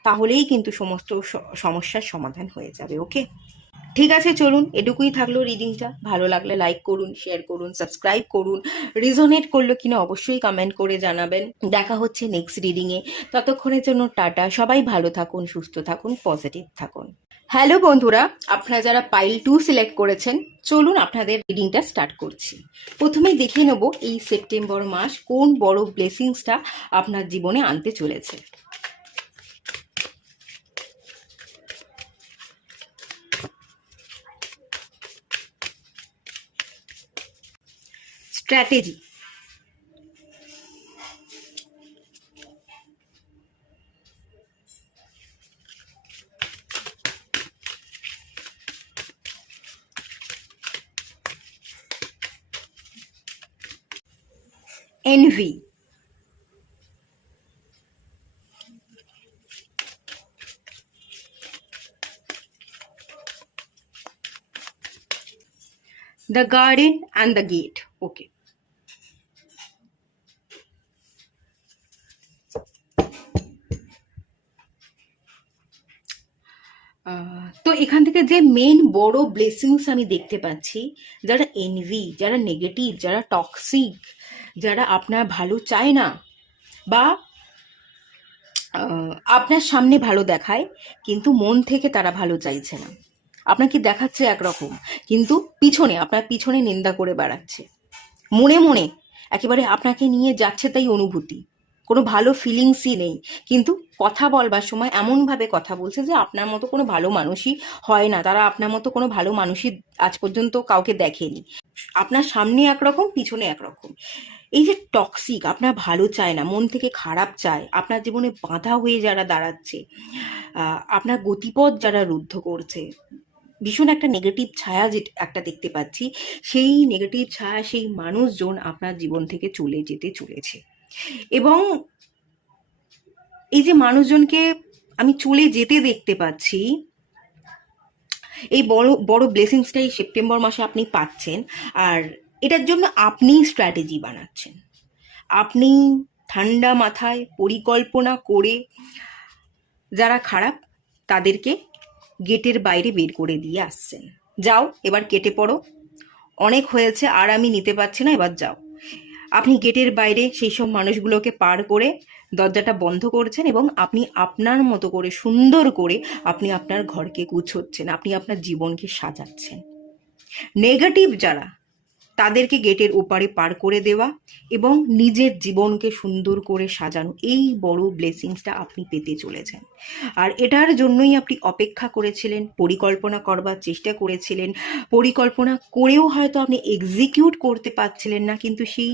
তাহলেই কিন্তু সমস্ত সমস্যার সমাধান হয়ে যাবে। ওকে, ঠিক আছে, চলুন এটুকুই থাকলো রিডিংটা। ভালো লাগলে লাইক করুন, শেয়ার করুন, সাবস্ক্রাইব করুন। রিজোনেট করলো কিনা অবশ্যই কমেন্ট করে জানাবেন। দেখা হচ্ছে নেক্সট রিডিংয়ে। ততক্ষণের জন্য টাটা। সবাই ভালো থাকুন, সুস্থ থাকুন, পজিটিভ থাকুন। হ্যালো বন্ধুরা, আপনারা যারা পাইল 2 সিলেক্ট করেছেন, চলুন আপনাদের রিডিংটা স্টার্ট করছি। প্রথমেই দেখে নেব এই সেপ্টেম্বর মাস কোন বড় ব্লেসিংসটা আপনার জীবনে আনতে চলেছে। Strategy, envy, the garden and the gate. Okay. তো এখান থেকে যে মেন বড় ব্লেসিংস আমি দেখতে পাচ্ছি, যারা এনভি, যারা নেগেটিভ, যারা টক্সিক, যারা আপনার ভালো চায় না বা আপনার সামনে ভালো দেখায় কিন্তু মন থেকে তারা ভালো চাইছে না, আপনাকে দেখাচ্ছে একরকম কিন্তু আপনার পিছনে নিন্দা করে বেড়াচ্ছে, মনে মনে একেবারে আপনাকে নিয়ে যাচ্ছে তাই অনুভূতি, কোনো ভালো ফিলিংসই নেই, কিন্তু কথা বলবার সময় এমনভাবে কথা বলছে যে আপনার মতো কোনো ভালো মানুষই হয় না, তারা আপনার মতো কোনো ভালো মানুষই আজ পর্যন্ত কাউকে দেখেনি। আপনার সামনে একরকম, পিছনে একরকম। এই যে টক্সিক, আপনার ভালো চায় না, মন থেকে খারাপ চায়, আপনার জীবনে বাধা হয়ে যারা দাঁড়াচ্ছে, আপনার গতিপথ যারা রুদ্ধ করছে, ভীষণ একটা নেগেটিভ ছায়া যে একটা দেখতে পাচ্ছি, সেই নেগেটিভ ছায়া, সেই মানুষজন আপনার জীবন থেকে চলে যেতে চলেছে। এবং এই যে মানুষজনকে আমি চলে যেতে দেখতে পাচ্ছি, এই বড় বড় ব্লেসিংসটাই সেপ্টেম্বর মাসে আপনি পাচ্ছেন। আর এটার জন্য আপনি স্ট্র্যাটেজি বানাচ্ছেন, আপনি ঠান্ডা মাথায় পরিকল্পনা করে যারা খারাপ তাদেরকে গেটের বাইরে বের করে দিয়ে আসছেন। যাও, এবার কেটে পড়ো, অনেক হয়েছে, আর আমি নিতে পারছি না, এবার যাও। আপনি গেটের বাইরে সেই সব মানুষগুলোকে পার করে দরজাটা বন্ধ করছেন এবং আপনি আপনার মতো করে সুন্দর করে আপনি আপনার ঘরকে গুছোচ্ছেন, আপনি আপনার জীবনকে সাজাচ্ছেন। নেগেটিভ যারা, তাদেরকে গেটের ওপারে পার করে দেওয়া এবং নিজের জীবনকে সুন্দর করে সাজানো, এই বড় ব্লেসিংসটা আপনি পেতে চলেছেন। আর এটার জন্যই আপনি অপেক্ষা করেছিলেন, পরিকল্পনা করবার চেষ্টা করেছিলেন, পরিকল্পনা করেও হয়তো আপনি এক্সিকিউট করতে পারছিলেন না, কিন্তু সেই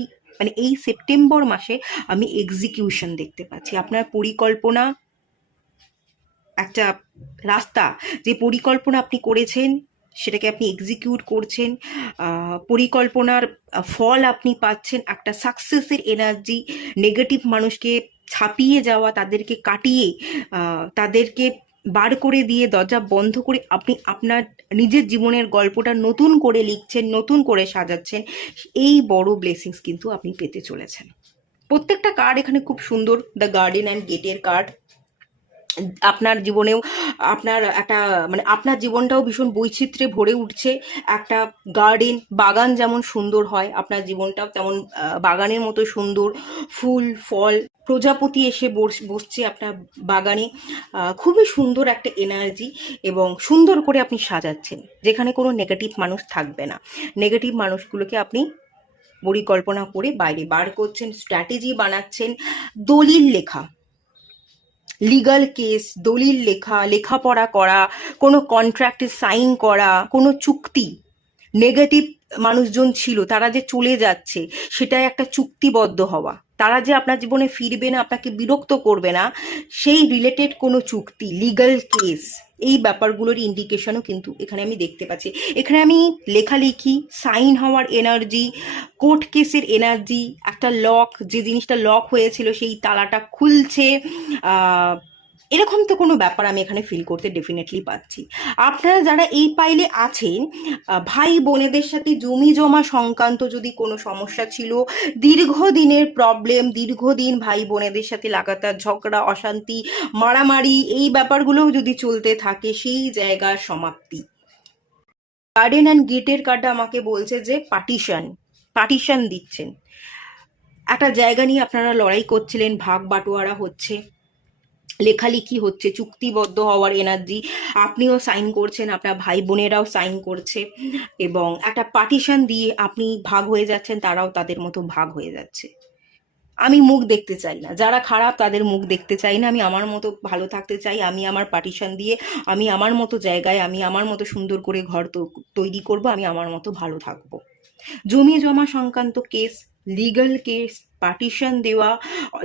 এই সেপ্টেম্বর মাসে আমি এক্সিকিউশন দেখতে পাচ্ছি। আপনার পরিকল্পনা একটা রাস্তা, যে পরিকল্পনা আপনি করেছেন সেটাকে আপনি এক্সিকিউট করছেন, পরিকল্পনার ফল আপনি পাচ্ছেন, একটা সাকসেসের এনার্জি। নেগেটিভ মানুষকে ছাপিয়ে যাওয়া, তাদেরকে কাটিয়ে তাদেরকে বার করে দিয়ে দরজা বন্ধ করে আপনি আপনার নিজের জীবনের গল্পটা নতুন করে লিখছেন, নতুন করে সাজাচ্ছেন। এই বড় ব্লেসিংস কিন্তু আপনি পেতে চলেছেন। প্রত্যেকটা কার্ড এখানে খুব সুন্দর, দ্য গার্ডেন অ্যান্ড গেটের কার্ড। আপনার জীবনেও আপনার একটা আপনার জীবনটাও ভীষণ বৈচিত্র্যে ভরে উঠছে। একটা গার্ডেন, বাগান যেমন সুন্দর হয়, আপনার জীবনটাও তেমন বাগানের মতো সুন্দর। ফুল ফল, প্রজাপতি এসে বসছে আপনার বাগানে, খুবই সুন্দর একটা এনার্জি এবং সুন্দর করে আপনি সাজাচ্ছেন, যেখানে কোনো নেগেটিভ মানুষ থাকবে না। নেগেটিভ মানুষগুলোকে আপনি পরিকল্পনা করে বাইরে বার করছেন, স্ট্র্যাটেজি বানাচ্ছেন। দলিল লেখা, লিগাল কেস, দলিল লেখা, লেখাপড়া করা, কোনো কন্ট্রাক্টে সাইন করা, কোনো চুক্তি, নেগেটিভ মানুষজন ছিল তারা যে চলে যাচ্ছে সেটাই একটা চুক্তিবদ্ধ হওয়া, তারা যে আপনার জীবনে ফিরবে না, আপনাকে বিরক্ত করবে না, সেই রিলেটেড কোনো চুক্তি, লিগাল কেস, এই ব্যাপারগুলোর ইন্ডিকেশনও কিন্তু এখানে আমি দেখতে পাচ্ছি। এখানে আমি লেখালেখি, সাইন হওয়ার এনার্জি, কোর্ট কেসের এনার্জি, একটা লক, যে জিনিসটা লক হয়েছিল সেই তালাটা খুলছে, এরকম তো কোনো ব্যাপার আমি এখানে ফিল করতে ডেফিনেটলি পাচ্ছি। আপনারা যারা এই পাইলে আছেন, ভাই বোনেদের সাথে জমি জমা সংক্রান্ত যদি কোনো সমস্যা ছিল, দীর্ঘদিনের প্রবলেম, দীর্ঘদিন ভাই বোনেদের সাথে লাগাতার ঝগড়া, অশান্তি, মারামারি, এই ব্যাপারগুলোও যদি চলতে থাকে, সেই জায়গার সমাপ্তি। গার্ডেন অ্যান্ড গিটের কার্ডটা আমাকে বলছে যে পার্টিশন, পার্টিশন দিচ্ছেন। একটা জায়গা নিয়ে আপনারা লড়াই করছিলেন, ভাগ বাটোয়ারা হচ্ছে, লেখালেখি হচ্ছে, চুক্তিবদ্ধ হওয়ার এনার্জি, আপনিও সাইন করছেন, আপনার ভাই বোনেরাও সাইন করছে, এবং একটা পার্টিশন দিয়ে আপনি ভাগ হয়ে যাচ্ছেন, তারাও তাদের মতো ভাগ হয়ে যাচ্ছে। আমি মুখ দেখতে চাই না, যারা খারাপ তাদের মুখ দেখতে চাই না, আমি আমার মতো ভালো থাকতে চাই, আমি আমার পার্টিশন দিয়ে আমি আমার মতো জায়গায়, আমি আমার মতো সুন্দর করে ঘর তৈরি করব, আমি আমার মতো ভালো থাকবো। জমি জমা সংক্রান্ত কেস, লিগ্যাল কেস, পার্টিশন দেওয়া,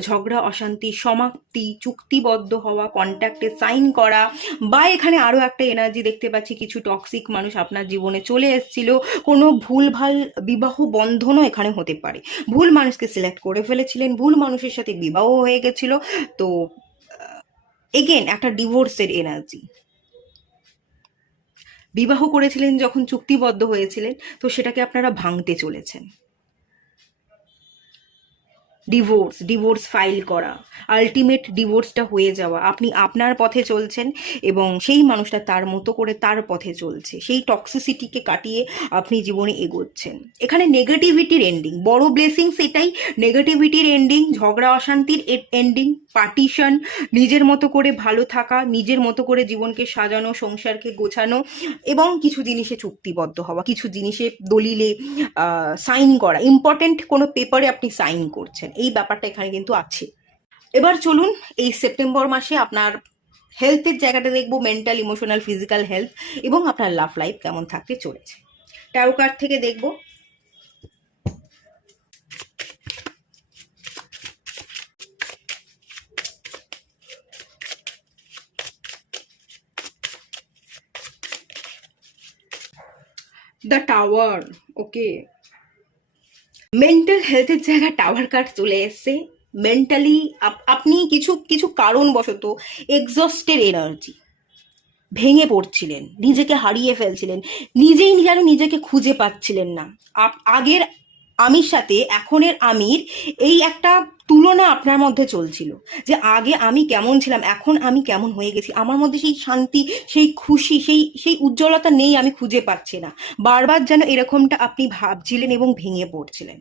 ঝগড়া অশান্তি সমাপ্তি, চুক্তিবদ্ধ হওয়া, কন্ট্রাক্টে সাইন করা, বা এখানে আরও একটা এনার্জি দেখতে পাচ্ছি, কিছু টক্সিক মানুষ আপনার জীবনে চলে এসেছিল, কোনো ভুলভাল বিবাহ বন্ধনও এখানে হতে পারে, ভুল মানুষকে সিলেক্ট করে ফেলেছিলেন, ভুল মানুষের সাথে বিবাহ হয়ে গেছিল, তো এগেন একটা ডিভোর্সের এনার্জি। বিবাহ করেছিলেন যখন, চুক্তিবদ্ধ হয়েছিলেন, তো সেটাকে আপনারা ভাঙতে চলেছেন। ডিভোর্স ফাইল করা, আলটিমেট ডিভোর্সটা হয়ে যাওয়া, আপনি আপনার পথে চলছেন এবং সেই মানুষটা তার মতো করে তার পথে চলছে, সেই টক্সিসিটিকে কাটিয়ে আপনি জীবনে এগোচ্ছেন। এখানে নেগেটিভিটির এন্ডিং, বড় ব্লেসিংস এটাই, নেগেটিভিটির এন্ডিং, ঝগড়া অশান্তির এন্ডিং, পার্টিশন, নিজের মতো করে ভালো থাকা, নিজের মতো করে জীবনকে সাজানো, সংসারকে গোছানো, এবং কিছু জিনিসে চুক্তিবদ্ধ হওয়া, কিছু জিনিসে দলিলে সাইন করা, ইম্পর্টেন্ট কোনো পেপারে আপনি সাইন করছেন, এই ব্যাপারটা এখানে কিন্তু আছে। এবার চলুন এই সেপ্টেম্বর মাসে আপনার হেলথের জায়গাটা দেখবো, মেন্টাল, ইমোশনাল, ফিজিক্যাল হেলথ, এবং আপনার লাভ লাইফ কেমন থাকতে চলেছে। ট্যারো কার্ড থেকে দেখবো। দ্য টাওয়ার, ওকে, মেন্টাল হেলথের জায়গায় টাওয়ার কার্ড চলে এসছে। মেন্টালি আপনি কিছু কিছু কারণবশত এক্সস্টেড এনার্জি, ভেঙে পড়ছিলেন, নিজেকে হারিয়ে ফেলছিলেন, নিজেই যেন নিজেকে খুঁজে পাচ্ছিলেন না। আগের আমির সাথে এখনের আমির এই একটা তুলনা আপনার মধ্যে চলছিল, যে আগে আমি কেমন ছিলাম, এখন আমি কেমন হয়ে গেছি, আমার মধ্যে সেই শান্তি, সেই খুশি, সেই সেই উজ্জ্বলতা নেই, আমি খুঁজে পাচ্ছি না। বারবার যেন এরকমটা আপনি ভাবছিলেন এবং ভেঙে পড়ছিলেন।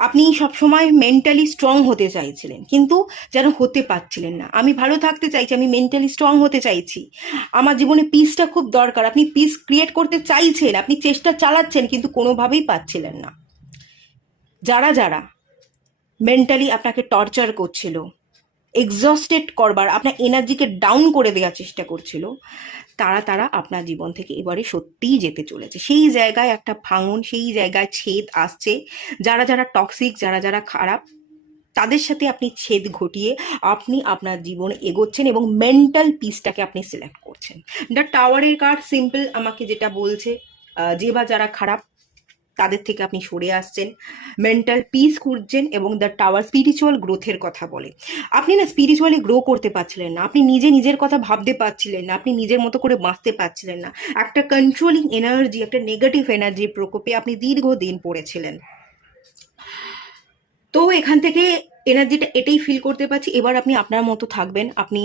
আপনি সবসময় মেন্টালি স্ট্রং হতে চাইছিলেন, কিন্তু যেন হতে পারছিলেন না। আমি ভালো থাকতে চাইছি, আমি মেন্টালি স্ট্রং হতে চাইছি, আমার জীবনে পিসটা খুব দরকার, আপনি পিস ক্রিয়েট করতে চাইছেন, আপনি চেষ্টা চালাচ্ছেন, কিন্তু কোনোভাবেই পাচ্ছিলেন না। যারা যারা মেন্টালি আপনাকে টর্চার করছিল, এক্সস্টেড করবার, আপনার এনার্জিকে ডাউন করে দেওয়ার চেষ্টা করছিল, তারা তারা আপনার জীবন থেকে এবারে সত্যিই যেতে চলেছে। সেই জায়গায় একটা ভাঙন, সেই জায়গায় ছেদ আসছে। যারা যারা টক্সিক, যারা যারা খারাপ, তাদের সাথে আপনি ছেদ ঘটিয়ে আপনি আপনার জীবনে এগোচ্ছেন এবং মেন্টাল পিসটাকে আপনি সিলেক্ট করছেন। দ্য টাওয়ারের কার্ড সিম্পল আমাকে যেটা বলছে, যে বা যারা খারাপ তাদের থেকে আপনি সরে আসছেন, মেন্টাল পিস খুঁজছেন, এবং দ্য টাওয়ার স্পিরিচুয়াল গ্রোথের কথা বলে। আপনি না স্পিরিচুয়ালি গ্রো করতে পারছিলেন না, আপনি নিজের কথা ভাবতে পারছিলেন না, আপনি নিজের মতো করে বাঁচতে পারছিলেন না, একটা কন্ট্রোলিং এনার্জি, একটা নেগেটিভ এনার্জির প্রকোপে আপনি দীর্ঘদিন পড়েছিলেন। তো এখান থেকে এনার্জিটা এটাই ফিল করতে পারছি, এবার আপনি আপনার মতো থাকবেন, আপনি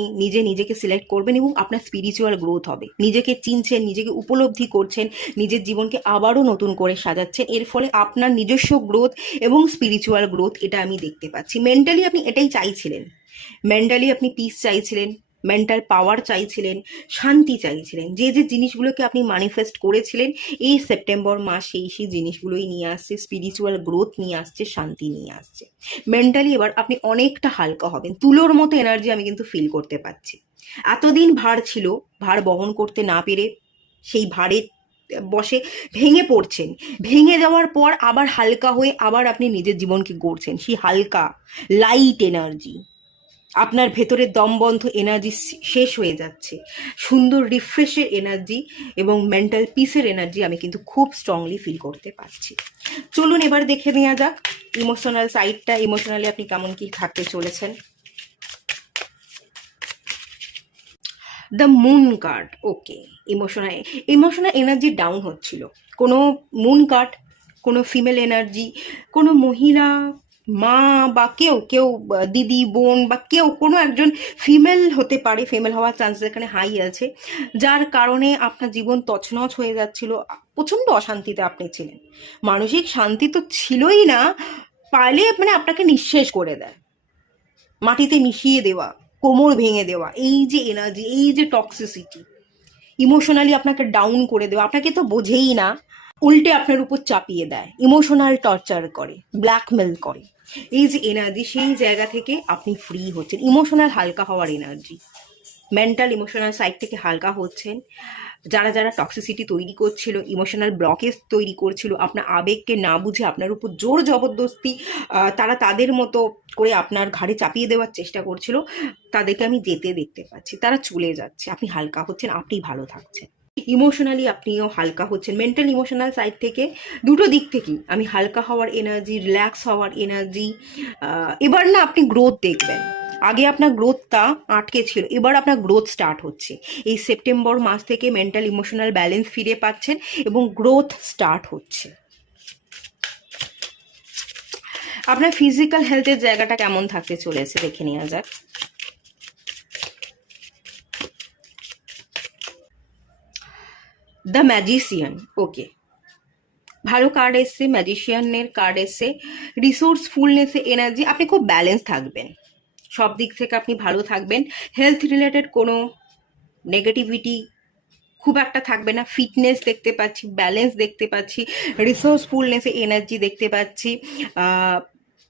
নিজেকে সিলেক্ট করবেন এবং আপনার স্পিরিচুয়াল গ্রোথ হবে, নিজেকে চিনছেন, নিজেকে উপলব্ধি করছেন, নিজের জীবনকে আবারও নতুন করে সাজাচ্ছেন, এর ফলে আপনার নিজস্ব গ্রোথ এবং স্পিরিচুয়াল গ্রোথ এটা আমি দেখতে পাচ্ছি। মেন্টালি আপনি এটাই চাইছিলেন, মেন্টালি আপনি পিস চাইছিলেন, মেন্টাল পাওয়ার চাইছিলেন, শান্তি চাইছিলেন, যে যে জিনিসগুলোকে আপনি ম্যানিফেস্ট করেছিলেন, এই সেপ্টেম্বর মাস সেই জিনিসগুলোই নিয়ে আসছে, স্পিরিচুয়াল গ্রোথ নিয়ে আসছে, শান্তি নিয়ে আসছে। মেন্টালি এবার আপনি অনেকটা হালকা হবেন, তুলোর মতো এনার্জি আমি কিন্তু ফিল করতে পাচ্ছি। এতদিন ভার ছিল, ভার বহন করতে না পেরে সেই ভারে বসে ভেঙে পড়ছেন, ভেঙে যাওয়ার পর আবার হালকা হয়ে আবার আপনি নিজের জীবনকে গড়ছেন, সেই হালকা লাইট এনার্জি, আপনার ভেতরের দমবন্ধ এনার্জি শেষ হয়ে যাচ্ছে, সুন্দর রিফ্রেশের এনার্জি এবং মেন্টাল পিসের এনার্জি আমি কিন্তু খুব স্ট্রংলি ফিল করতে পারছি। চলুন এবার দেখে নেওয়া যাক ইমোশনাল সাইডটা, ইমোশনালি আপনি কেমন কি থাকতে চলেছেন। The moon card, okay, emotional energy down হচ্ছিল, কোনো মুন কার্ড, কোনো ফিমেল এনার্জি, কোনো মহিলা, মা বা কেউ কেউ, দিদি, বোন বা কেউ, কোনো একজন ফিমেল হতে পারে, ফিমেল হওয়ার চান্সেস এখানে হাই আছে, যার কারণে আপনার জীবন তছনছ হয়ে যাচ্ছিল, প্রচণ্ড অশান্তিতে আপনি ছিলেন, মানসিক শান্তি তো ছিলই না, পারলে মানে আপনাকে নিঃশেষ করে দেয়, মাটিতে মিশিয়ে দেওয়া, কোমর ভেঙে দেওয়া, এই যে এনার্জি, এই যে টক্সিসিটি, ইমোশনালি আপনাকে ডাউন করে দেওয়া, আপনাকে তো বোঝেই না, উল্টে আপনার উপর চাপিয়ে দেয়, ইমোশনাল টর্চার করে, ব্ল্যাকমেল করে, এই যে এনার্জি, সেই জায়গা থেকে আপনি ফ্রি হচ্ছেন, ইমোশনাল হালকা হওয়ার এনার্জি, মেন্টাল ইমোশনাল সাইড থেকে হালকা হচ্ছেন। যারা যারা টক্সিসিটি তৈরি করছিল, ইমোশনাল ব্লকেজ তৈরি করছিল, আপনার আবেগকে না বুঝে আপনার উপর জোর জবরদস্তি তারা তাদের মতো করে আপনার ঘাড়ে চাপিয়ে দেওয়ার চেষ্টা করছিল, তাদেরকে আমি যেতে দেখতে পাচ্ছি, তারা চলে যাচ্ছে, আপনি হালকা হচ্ছেন, আপনি ভালো থাকছেন, ইমোশনালি আপনিও হালকা হচ্ছেন, মেন্টাল ইমোশনাল সাইড থেকে, দুটো দিক থেকেই আমি হালকা হওয়ার এনার্জি, রিল্যাক্স হওয়ার এনার্জি। এবার না আপনি গ্রোথ দেখবেন, আগে আপনার গ্রোথটা আটকে ছিল, এবার আপনার গ্রোথ স্টার্ট হচ্ছে, এই সেপ্টেম্বর মাস থেকে মেন্টাল ইমোশনাল ব্যালেন্স ফিরে পাচ্ছেন এবং গ্রোথ স্টার্ট হচ্ছে। আপনার ফিজিক্যাল হেলথের জায়গাটা কেমন থাকতে চলেছে দেখে নেওয়া যাক। দ্য ম্যাজিশিয়ান, ওকে, ভালো কার্ড এসছে, ম্যাজিশিয়ানের কার্ড এসছে, রিসোর্সফুলনেসে এনার্জি, আপনি খুব ব্যালেন্স থাকবেন, সব দিক থেকে আপনি ভালো থাকবেন, হেলথ রিলেটেড কোনো নেগেটিভিটি খুব একটা থাকবে না, ফিটনেস দেখতে পাচ্ছি, ব্যালেন্স দেখতে পাচ্ছি, রিসোর্সফুলনেসে এনার্জি দেখতে পাচ্ছি,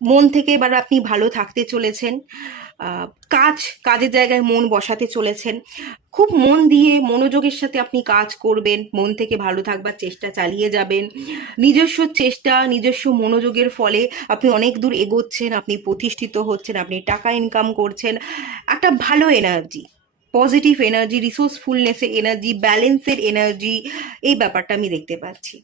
মন থেকে এবার আপনি ভালো থাকতে চলেছেন, কাজের জায়গায় মন বসাতে চলেছেন, খুব মন দিয়ে মনোযোগের সাথে আপনি কাজ করবেন, মন থেকে ভালো থাকবার চেষ্টা চালিয়ে যাবেন, নিজস্ব চেষ্টা, নিজস্ব মনোযোগের ফলে আপনি অনেক দূর এগোচ্ছেন, আপনি প্রতিষ্ঠিত হচ্ছেন, আপনি টাকা ইনকাম করছেন, একটা ভালো এনার্জি, পজিটিভ এনার্জি, রিসোর্সফুলনেসের এনার্জি, ব্যালেন্সের এনার্জি, এই ব্যাপারটা আমি দেখতে পাচ্ছি।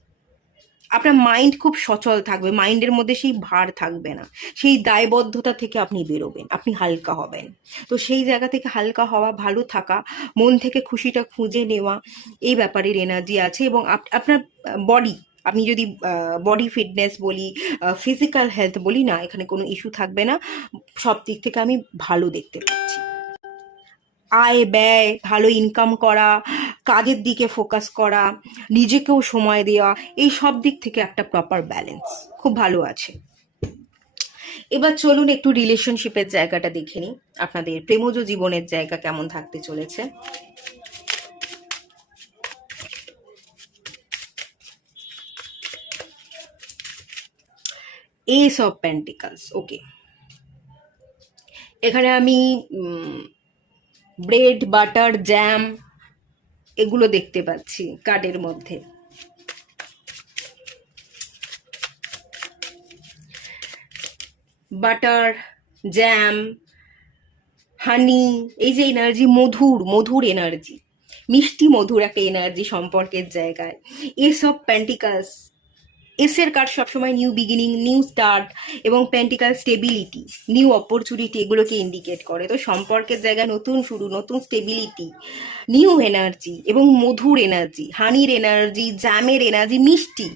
আপনার মাইন্ড খুব সচল থাকবে, মাইন্ডের মধ্যে সেই ভার থাকবে না, সেই দায়বদ্ধতা থেকে আপনি বেরোবেন, আপনি হালকা হবেন, তো সেই জায়গা থেকে হালকা হওয়া, ভালো থাকা, মন থেকে খুশিটা খুঁজে নেওয়া, এই ব্যাপারের এনার্জি আছে। এবং আপনার বডি, আমি যদি বডি ফিটনেস বলি, ফিজিক্যাল হেলথ বলি না, এখানে কোনো ইস্যু থাকবে না, সব দিক থেকে আমি ভালো দেখতে পাচ্ছি, আয় ব্যয়, ভালো ইনকাম করা, কাজের দিকে ফোকাস করা, নিজেকেও সময় দেওয়া, এই সব দিক থেকে একটা প্রপার ব্যালেন্স খুব ভালো আছে। এবার চলুন একটু রিলেশনশিপের জায়গাটা দেখে নিই, আপনাদের প্রেমজ জীবনের জায়গা কেমন থাকতে চলেছে। এস অফ পেন্টিকলস, ওকে, এখানে আমি ব্রেড, বাটার, জ্যাম এগুলো দেখতে পাচ্ছি কার্ডের মধ্যে। বাটার, জ্যাম, হানি, এই যে এনার্জি, মধুর মধুর এনার্জি, মিষ্টি মধুর একটা এনার্জি সম্পর্কের জায়গায়। এসব পেন্টিকালস, এসের কার্ড সবসময় নিউ বিগিনিং, নিউ স্টার্ট এবং পেন্টিকাল স্টেবিলিটি, নিউ অপরচুনিটি, এগুলোকে ইন্ডিকেট করে। তো সম্পর্কের জায়গায় নতুন শুরু, নতুন স্টেবিলিটি, নিউ এনার্জি এবং মধুর এনার্জি, হানির এনার্জি, জ্যামের এনার্জি, মিষ্টি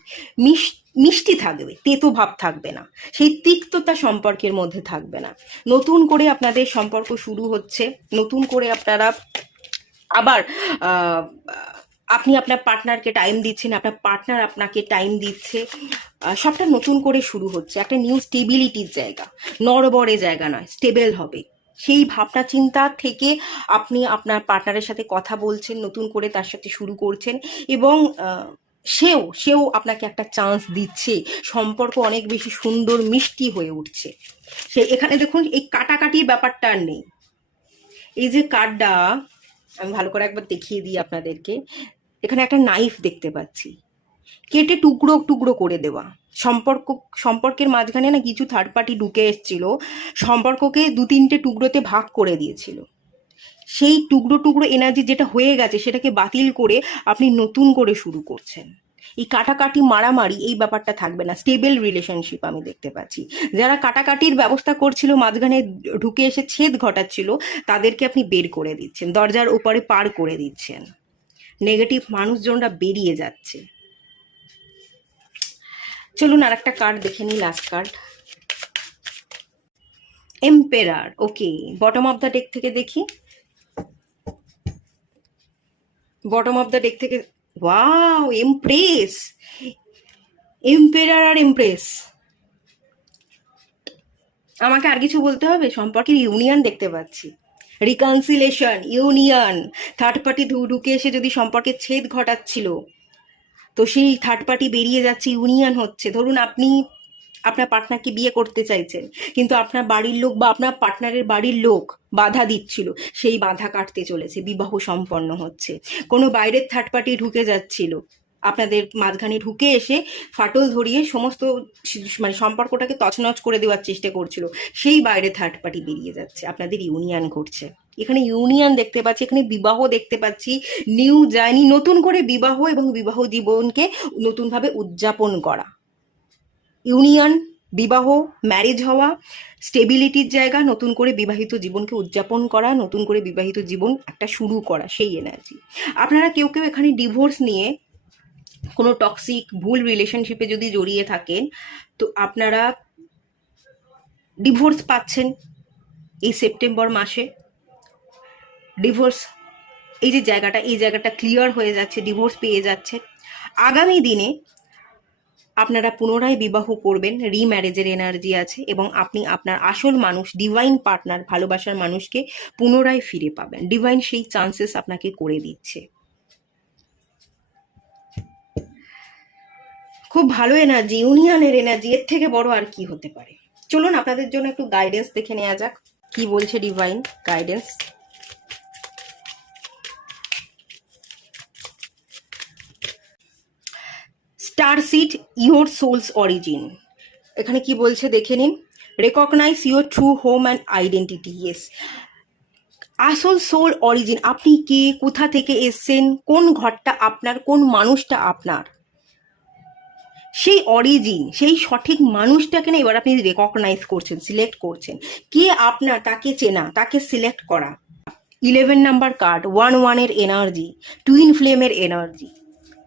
মিষ্টি থাকবে, তেতো ভাব থাকবে না, সেই তিক্ততা সম্পর্কের মধ্যে থাকবে না। নতুন করে আপনাদের সম্পর্ক শুরু হচ্ছে, নতুন করে আপনারা আবার আপনি আপনার পার্টনারকে টাইম দিচ্ছেন, আপনার পার্টনার আপনাকে টাইম দিচ্ছে, সবটা নতুন করে শুরু হচ্ছে, একটা নিউ স্টেবিলিটির জায়গা, নড়বড়ে জায়গা নয়, স্টেবল হবে, সেই ভাবনা চিন্তা থেকে আপনি আপনার পার্টনারের সাথে কথা বলছেন, নতুন করে তার সাথে শুরু করছেন, এবং সেও আপনাকে একটা চান্স দিচ্ছে, সম্পর্ক অনেক বেশি সুন্দর মিষ্টি হয়ে উঠছে। এখানে দেখুন এই কাটাকাটির ব্যাপারটা আর নেই। এই যে কার্ডটা আমি ভালো করে একবার দেখিয়ে দিই আপনাদেরকে, এখানে একটা নাইফ দেখতে পাচ্ছি, কেটে টুকরো টুকরো করে দেওয়া, সম্পর্কের মাঝখানে না কিছু থার্ড পার্টি ঢুকে এসেছিল, সম্পর্ককে দু তিনটে টুকরোতে ভাগ করে দিয়েছিল, সেই টুকরো টুকরো এনার্জি যেটা হয়ে গেছে সেটাকে বাতিল করে আপনি নতুন করে শুরু করছেন। এই কাটাকাটি মারামারি এই ব্যাপারটা থাকবে না, স্টেবল রিলেশনশিপ আমি দেখতে পাচ্ছি। যারা কাটাকাটির ব্যবস্থা করছিল, মাঝখানে ঢুকে এসে ছেদ ঘটাচ্ছিল, তাদেরকে আপনি বের করে দিচ্ছেন, দরজার ওপরে পার করে দিচ্ছেন, নেগেটিভ মানুষজনরা বেরিয়ে যাচ্ছে। চলুন আর একটা কার্ড দেখে নিই, last card, emperor, okay, bottom of the deck থেকে দেখি, বটম অফ দ্য ডেক থেকে ওয়াও, এমপ্রেস, এম্পেরার আর এমপ্রেস। আমাকে আর কিছু বলতে হবে? সম্পর্কের ইউনিয়ন দেখতে পাচ্ছি, রিকনসিলেশন, ইউনিয়ন। থার্ড পার্টি ঢুকে এসে যদি সম্পর্কের ছেদ ঘটাচ্ছিল, তো সেই থার্ড পার্টি বেরিয়ে যাচ্ছে, ইউনিয়ন হচ্ছে। ধরুন আপনি আপনার পার্টনারকে বিয়ে করতে চাইছেন, কিন্তু আপনার বাড়ির লোক বা আপনার পার্টনারের বাড়ির লোক বাধা দিচ্ছিল, সেই বাধা কাটতে চলেছে, বিবাহ সম্পন্ন হচ্ছে। কোনো বাইরের থার্ড পার্টি ঢুকে যাচ্ছিল, আপনাদের মাঝখানে ঢুকে এসে ফাটল ধরিয়ে সমস্ত মানে সম্পর্কটাকে তছনছ করে দেওয়ার চেষ্টা করছিল, সেই বাইরে থার্ড পার্টি বেরিয়ে যাচ্ছে, আপনাদের ইউনিয়ন ঘটছে। এখানে ইউনিয়ন দেখতে পাচ্ছি, এখানে বিবাহ দেখতে পাচ্ছি, নিউ জার্নি, নতুন করে বিবাহ এবং বিবাহ জীবনকে নতুনভাবে উদযাপন করা। ইউনিয়ন, বিবাহ, ম্যারেজ হওয়া, স্টেবিলিটির জায়গা, নতুন করে বিবাহিত জীবনকে উদযাপন করা, নতুন করে বিবাহিত জীবন একটা শুরু করা, সেই এনার্জি। আপনারা কেউ কেউ এখানে ডিভোর্স নিয়ে কোনো টক্সিক ভুল রিলেশনশিপে যদি জড়িয়ে থাকেন, তো আপনারা ডিভোর্স পাচ্ছেন এই সেপ্টেম্বর মাসে। ডিভোর্স, এই যে জায়গাটা, এই জায়গাটা ক্লিয়ার হয়ে যাচ্ছে, ডিভোর্স পেয়ে যাচ্ছে। আগামী দিনে আপনারা পুনরায় বিবাহ করবেন, রিম্যারেজের এনার্জি আছে, এবং আপনি আপনার আসল মানুষ, ডিভাইন পার্টনার, ভালোবাসার মানুষকে পুনরায় ফিরে পাবেন। ডিভাইন সেই চান্সেস আপনাকে করে দিচ্ছে। খুব ভালো এনার্জি, ইউনিয়নের এনার্জি, এর থেকে বড় আর কি হতে পারে। চলুন আপনাদের জন্য একটু গাইডেন্স দেখে নেওয়া যাক, কি বলছে divine guidance. Star seed, your soul's origin. এখানে কি বলছে দেখে নিন। Recognise your true home and identity. Yes, আসল সোল অরিজিন, আপনি কে, কোথা থেকে এসছেন, কোন ঘরটা আপনার, কোন মানুষটা আপনার, সেই অরিজিন, সেই সঠিক মানুষটাকে না এবার আপনি রেকগনাইজ করছেন, সিলেক্ট করছেন। কে আপনার, তাকে চেনা, তাকে সিলেক্ট করা। 11 নাম্বার কার্ড, 1-1 এর এনার্জি, টুইন ফ্লেমের এনার্জি,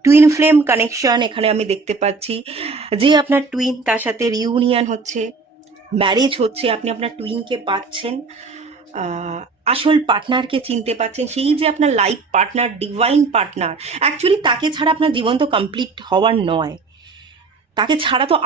টুইন ফ্লেম কানেকশন এখানে আমি দেখতে পাচ্ছি। যে আপনার টুইন, তার সাথে রিউনিয়ন হচ্ছে, ম্যারেজ হচ্ছে, আপনি আপনার টুইনকে পাচ্ছেন, আসল পার্টনারকে চিনতে পাচ্ছেন, সেই যে আপনার life partner, divine partner. Actually তাকে ছাড়া আপনার জীবন তো কমপ্লিট হওয়ার নয়, তাকে ছাড়া তো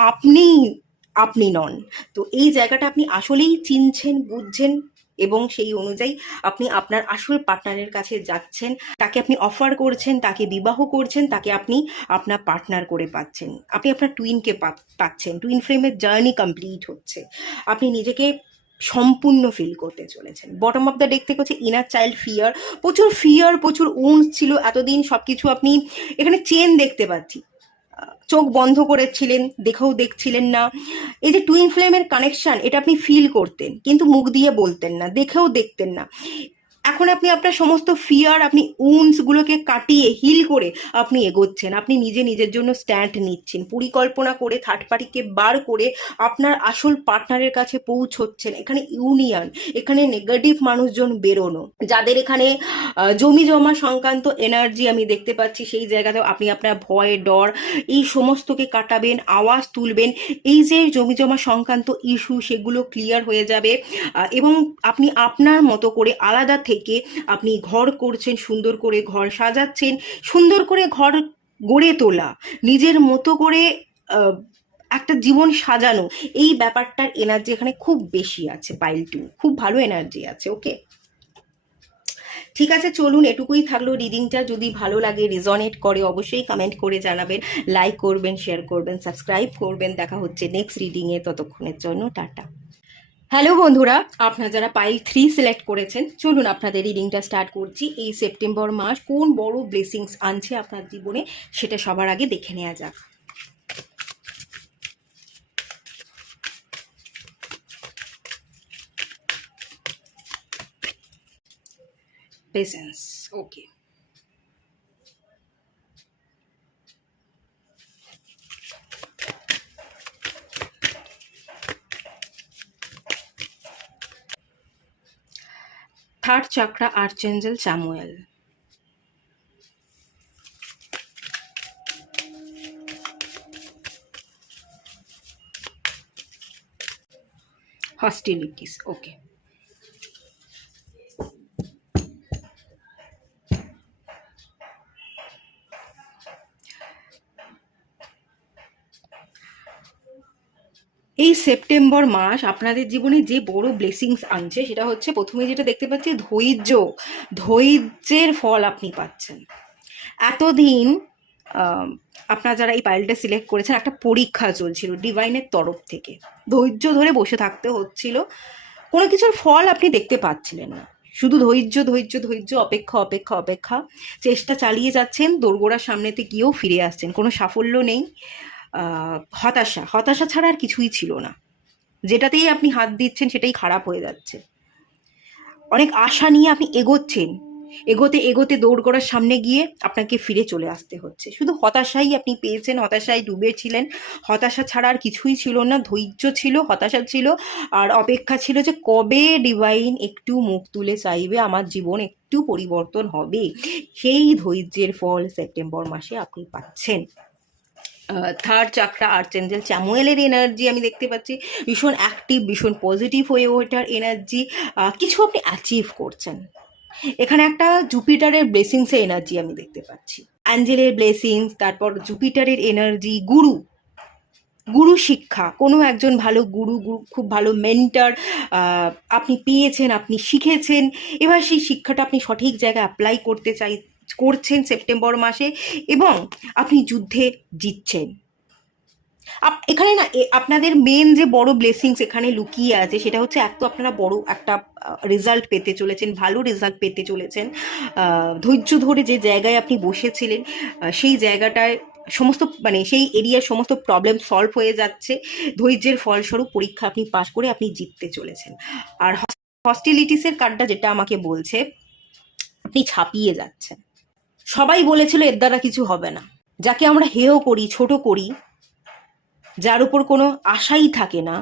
আপনি নন। তো এই জায়গাটা আপনি আসলেই চিনছেন, বুঝছেন, এবং সেই অনুযায়ী আপনি আপনার আসল পার্টনারের কাছে যাচ্ছেন, তাকে আপনি অফার করছেন, তাকে বিবাহ করছেন, তাকে আপনি আপনার পার্টনার করে পাচ্ছেন, আপনি আপনার টুইনকে পাচ্ছেন। টুইন ফ্লেমের জার্নি কমপ্লিট হচ্ছে, আপনি নিজেকে সম্পূর্ণ ফিল করতে চলেছেন। বটম অফ দ্য ডেক থেকে হচ্ছে ইনার চাইল্ড ফিয়ার, প্রচুর উন্স ছিল এতদিন, সবকিছু আপনি এখানে চেন দেখতে পাচ্ছি। চোখ বন্ধ করেছিলেন, দেখেও দেখছিলেন না। এই যে টুইন ফ্লেমের কানেকশন, এটা আপনি ফিল করতেন, কিন্তু মুখ দিয়ে বলতেন না, দেখেও দেখতেন না। এখন আপনি আপনার সমস্ত ফিয়ার, আপনি উন্সগুলোকে কাটিয়ে হিল করে আপনি এগোচ্ছেন, আপনি নিজের জন্য স্ট্যান্ড নিচ্ছেন, পরিকল্পনা করে থার্ড পার্টিকে বার করে আপনার আসল পার্টনারের কাছে পৌঁছচ্ছেন। এখানে ইউনিয়ন, এখানে নেগেটিভ মানুষজন বেরোনো, যাদের এখানে জমি জমা সংক্রান্ত এনার্জি আমি দেখতে পাচ্ছি, সেই জায়গাতেও আপনি আপনার ভয়, ডর, এই সমস্তকে কাটাবেন, আওয়াজ তুলবেন। এই যে জমি জমা সংক্রান্ত ইস্যু, সেগুলো ক্লিয়ার হয়ে যাবে, এবং আপনি আপনার মতো করে আলাদা থেকে আপনি ঘর করছেন, সুন্দর করে ঘর সাজাচ্ছেন, সুন্দর করে ঘর গড়ে তোলা, নিজের মতো করে একটা জীবন সাজানো, এই ব্যাপারটার এনার্জি এখানে খুব বেশি আছে। পাইল 2 খুব ভালো এনার্জি আছে। ওকে, ঠিক আছে, চলুন এটুকুই থাকলো রিডিংটা। যদি ভালো লাগে, রিজনেট করে, অবশ্যই কমেন্ট করে জানাবেন, লাইক করবেন, শেয়ার করবেন, সাবস্ক্রাইব করবেন। দেখা হচ্ছে নেক্সট রিডিংয়ে, ততক্ষণের জন্য টাটা। হ্যালো বন্ধুরা, আপনারা যারা পাইল 3 সিলেক্ট করেছেন, চলুন আপনাদের রিডিংটা স্টার্ট করছি। এই সেপ্টেম্বর মাস কোন বড় ব্লেসিংস আনছে আপনার জীবনে, সেটা সবার আগে দেখে নেওয়া যাক। পেশেন্স, ওকে। Third চাকরা, archangel Samuel. হস্টিলিটিস, ওকে। এই সেপ্টেম্বর মাস আপনাদের জীবনে যে বড় ব্লেসিংস আনছে সেটা হচ্ছে, প্রথমে যেটা দেখতে পাচ্ছি, ধৈর্য। ধৈর্যের ফল আপনি পাচ্ছেন। এতদিন আহ, আপনারা যারা এই পাইলটা সিলেক্ট করেছেন, একটা পরীক্ষা চলছিল ডিভাইনের তরফ থেকে। ধৈর্য ধরে বসে থাকতে হচ্ছিল, কোনো কিছুর ফল আপনি দেখতে পাচ্ছিলেন না। শুধু ধৈর্য ধৈর্য ধৈর্য, অপেক্ষা অপেক্ষা অপেক্ষা, চেষ্টা চালিয়ে যাচ্ছেন, দোরগোড়ার সামনেতে গিয়েও ফিরে আসছেন, কোনো সাফল্য নেই। হতাশা, হতাশা ছাড়া আর কিছুই ছিল না। যেটাতেই আপনি হাত দিচ্ছেন সেটাই খারাপ হয়ে যাচ্ছে। অনেক আশা নিয়ে আপনি এগোচ্ছেন, এগোতে এগোতে দৌড়গড়ার সামনে গিয়ে আপনাকে ফিরে চলে আসতে হচ্ছে। শুধু হতাশাই আপনি পেয়েছেন, হতাশায় ডুবেছিলেন। হতাশা ছাড়া আর কিছুই ছিল না। ধৈর্য ছিল, হতাশা ছিল, আর অপেক্ষা ছিল যে কবে ডিভাইন একটু মুখ তুলে চাইবে, আমার জীবন একটু পরিবর্তন হবে। সেই ধৈর্যের ফল সেপ্টেম্বর মাসে আপনি পাচ্ছেন। থার্ড চাকরা আর্চেঞ্জেল চ্যামুয়েলের এনার্জি আমি দেখতে পাচ্ছি, ভীষণ অ্যাক্টিভ, ভীষণ পজিটিভ হয়ে ওঠার এনার্জি। কিছু আপনি অ্যাচিভ করছেন। এখানে একটা জুপিটারের ব্লেসিংসের এনার্জি আমি দেখতে পাচ্ছি, অ্যাঞ্জেলের ব্লেসিংস, তারপর জুপিটারের এনার্জি, গুরু, গুরু শিক্ষা, কোনো একজন ভালো গুরু, খুব ভালো মেন্টার আপনি পেয়েছেন, আপনি শিখেছেন। এবার সেই শিক্ষাটা আপনি সঠিক জায়গায় অ্যাপ্লাই করছেন সেপ্টেম্বর মাসে, এবং আপনি যুদ্ধে জিতছেন। এখানে না আপনাদের মেন যে বড় ব্লেসিংস এখানে লুকিয়ে আছে সেটা হচ্ছে, এক তো আপনারা বড় একটা রেজাল্ট পেতে চলেছেন, ভালো রেজাল্ট পেতে চলেছেন। ধৈর্য ধরে যে জায়গায় আপনি বসেছিলেন সেই জায়গাটায় সমস্ত, মানে সেই এরিয়ার সমস্ত প্রবলেম সলভ হয়ে যাচ্ছে। ধৈর্যের ফলস্বরূপ পরীক্ষা আপনি পাশ করে আপনি জিততে চলেছেন। আর হস্টিলিটিসের কার্ডটা যেটা আমাকে বলছে, আপনি ছাপিয়ে যাচ্ছেন। সবাই বলেছিল এর দ্বারা কিছু হবে না। যাকে আমরা হেয় করি, ছোট করি, যার উপর কোনো আশাই থাকে না,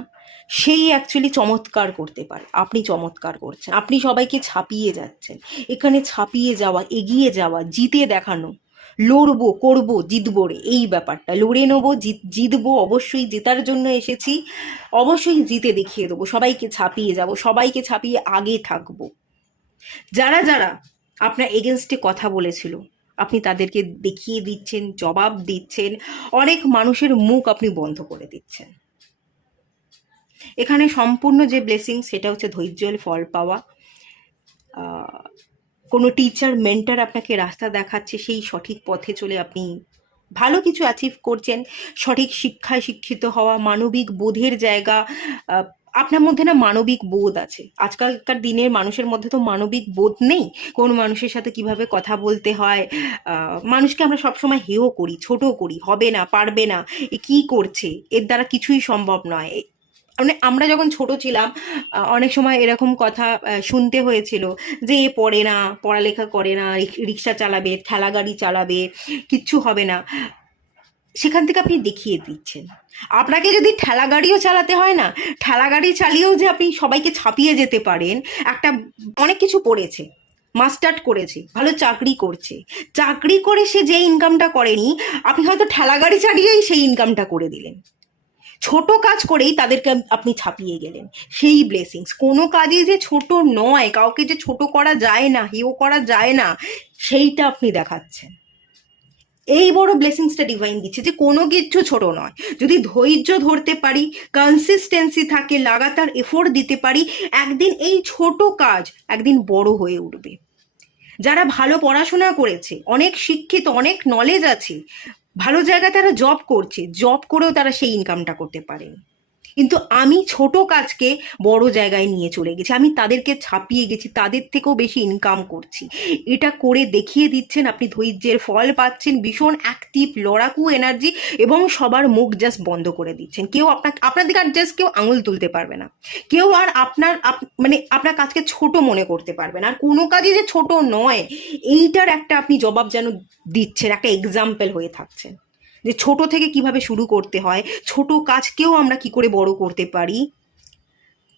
সেই অ্যাকচুয়ালি চমৎকার করতে পারে। আপনি চমৎকার করছেন, আপনি সবাইকে ছাপিয়ে যাচ্ছেন। এখানে ছাপিয়ে যাওয়া, এগিয়ে যাওয়া, জিতে দেখানো, লড়বো, করবো, জিতবো রে, এই ব্যাপারটা, লড়ে নেবো, জিতবো, অবশ্যই জেতার জন্য এসেছি, অবশ্যই জিতে দেখিয়ে দেবো, সবাইকে ছাপিয়ে যাব, সবাইকে ছাপিয়ে আগে থাকবো। যারা যারা আপনার এগেনস্টে কথা বলেছিল, আপনি তাদেরকে দেখিয়ে দিচ্ছেন, জবাব দিচ্ছেন, অনেক মানুষের মুখ আপনি বন্ধ করে দিচ্ছেন। এখানে সম্পূর্ণ যে ব্লেসিং সেটা হচ্ছে ধৈর্যের ফল পাওয়া। কোনো টিচার, মেন্টার আপনাকে রাস্তা দেখাচ্ছে, সেই সঠিক পথে চলে আপনি ভালো কিছু অ্যাচিভ করছেন। সঠিক শিক্ষায় শিক্ষিত হওয়া, মানবিক বোধের জায়গা, আপনার মধ্যে না মানবিক বোধ আছে। আজকালকার দিনের মানুষের মধ্যে তো মানবিক বোধ নেই। কোন মানুষের সাথে কিভাবে কথা বলতে হয়, মানুষকে আমরা সবসময় হেয় করি, ছোট করি, হবে না, পারবে না, এ কী করছে, এর দ্বারা কিছুই সম্ভব নয়। মানে আমরা যখন ছোট ছিলাম অনেক সময় এরকম কথা শুনতে হয়েছিল যে এ পড়ে না, পড়ালেখা করে না, রিক্সা চালাবে, ঠেলা গাড়ি চালাবে, কিচ্ছু হবে না। সেখান থেকে আপনি দেখিয়ে দিচ্ছেন, আপনাকে যদি ঠেলা গাড়িও চালাতে হয় না, ঠেলা গাড়ি চালিয়েও যে আপনি সবাইকে ছাপিয়ে যেতে পারেন। একটা অনেক কিছু পড়েছে, মাস্টার্ড করেছে, ভালো চাকরি করছে, চাকরি করে সে যে ইনকামটা করেনি, আপনি হয়তো ঠেলা গাড়ি চালিয়েই সেই ইনকামটা করে দিলেন। ছোট কাজ করেই তাদেরকে আপনি ছাপিয়ে গেলেন, সেই ব্লেসিংস। কোনো কাজে যে ছোট নয়, কাউকে যে ছোট করা যায় না, হেও করা যায় না, সেইটা আপনি দেখাচ্ছেন। এই বড় ব্লেসিংসটা ডিভাইন দিচ্ছে যে কোনো কিছু ছোট নয়। যদি ধৈর্য ধরতে পারি, কনসিস্টেন্সি থাকে, লাগাতার এফোর্ট দিতে পারি, একদিন এই ছোট কাজ একদিন বড় হয়ে উঠবে। যারা ভালো পড়াশোনা করেছে, অনেক শিক্ষিত, অনেক নলেজ আছে, ভালো জায়গায় তারা জব করছে, জব করেও তারা সেই ইনকামটা করতে পারেনি। কিন্তু আমি ছোট কাজকে বড় জায়গায় নিয়ে চলে গেছি, আমি তাদেরকে ছাপিয়ে গেছি, তাদের থেকেও বেশি ইনকাম করছি। এটা করে দেখিয়ে দিচ্ছেন, আপনি ধৈর্যের ফল পাচ্ছেন, ভীষণ অ্যাক্টিভ, লড়াকু এনার্জি, এবং সবার মুখ জাস্ট বন্ধ করে দিচ্ছেন। কেউ আপনার দিকে আর জাস্ট কেউ আঙুল তুলতে পারবে না, কেউ আর মানে আপনার কাজকে ছোট মনে করতে পারবে না। আর কোনো কাজই যে ছোট নয়, এইটার একটা আপনি জবাব যেন দিচ্ছেন, একটা এক্সাম্পল হয়ে থাকছেন যে ছোট থেকে কিভাবে শুরু করতে হয়, ছোট কাজকেও আমরা কি করে বড় করতে পারি।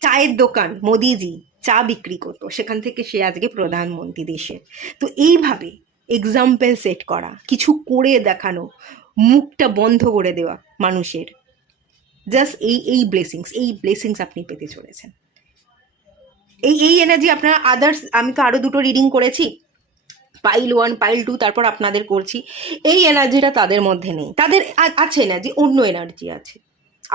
চায়ের দোকান, মোদিজি চা বিক্রি করতো, সেখান থেকে সে আজকে প্রধানমন্ত্রী দেশের। তো এইভাবে এক্সাম্পল সেট করা, কিছু করে দেখানো, মুখটা বন্ধ করে দেওয়া মানুষের, জাস্ট এই ব্লেসিংস আপনি পেতে চলেছেন। এই এনার্জি আপনারা আদার্স, আমি তো আরও দুটো রিডিং করেছি, পাইল 1, পাইল 2, তারপর আপনাদের করছি। এই এনার্জিটা তাদের মধ্যে নেই, তাদের আছে এনার্জি, অন্য এনার্জি আছে।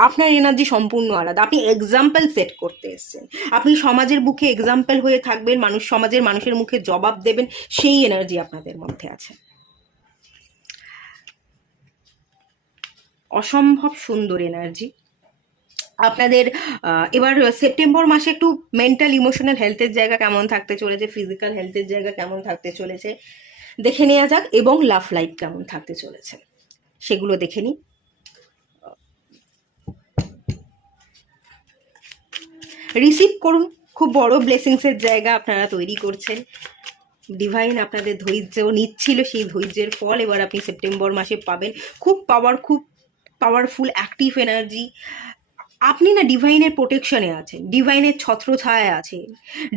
আপনার এনার্জি সম্পূর্ণ আলাদা। আপনি এক্সাম্পল সেট করতে এসেছেন, আপনি সমাজের বুকে এক্সাম্পল হয়ে থাকবেন, সমাজের মানুষের মুখে জবাব দেবেন, সেই এনার্জি আপনাদের মধ্যে আছে। অসম্ভব সুন্দর এনার্জি আপনাদের। এবার সেপ্টেম্বর মাসে একটু মেন্টাল ইমোশনাল হেলথের জায়গা কেমন থাকতে চলেছে, ফিজিক্যাল হেলথের জায়গা কেমন থাকতে চলেছে দেখে নেওয়া যাক, এবং লাভ লাইফ কেমন থাকতে চলেছে সেগুলো দেখে নিই। রিসিভ করুন, খুব বড় ব্লেসিংসের জায়গা আপনারা তৈরি করছেন। ডিভাইন আপনাদের ধৈর্য নিচ্ছিল, সেই ধৈর্যের ফল এবার আপনি সেপ্টেম্বর মাসে পাবেন। খুব পাওয়ারফুল অ্যাক্টিভ এনার্জি। আপনি না ডিভাইনের প্রোটেকশনে আছেন, ডিভাইনের ছত্রছায়ায় আছেন।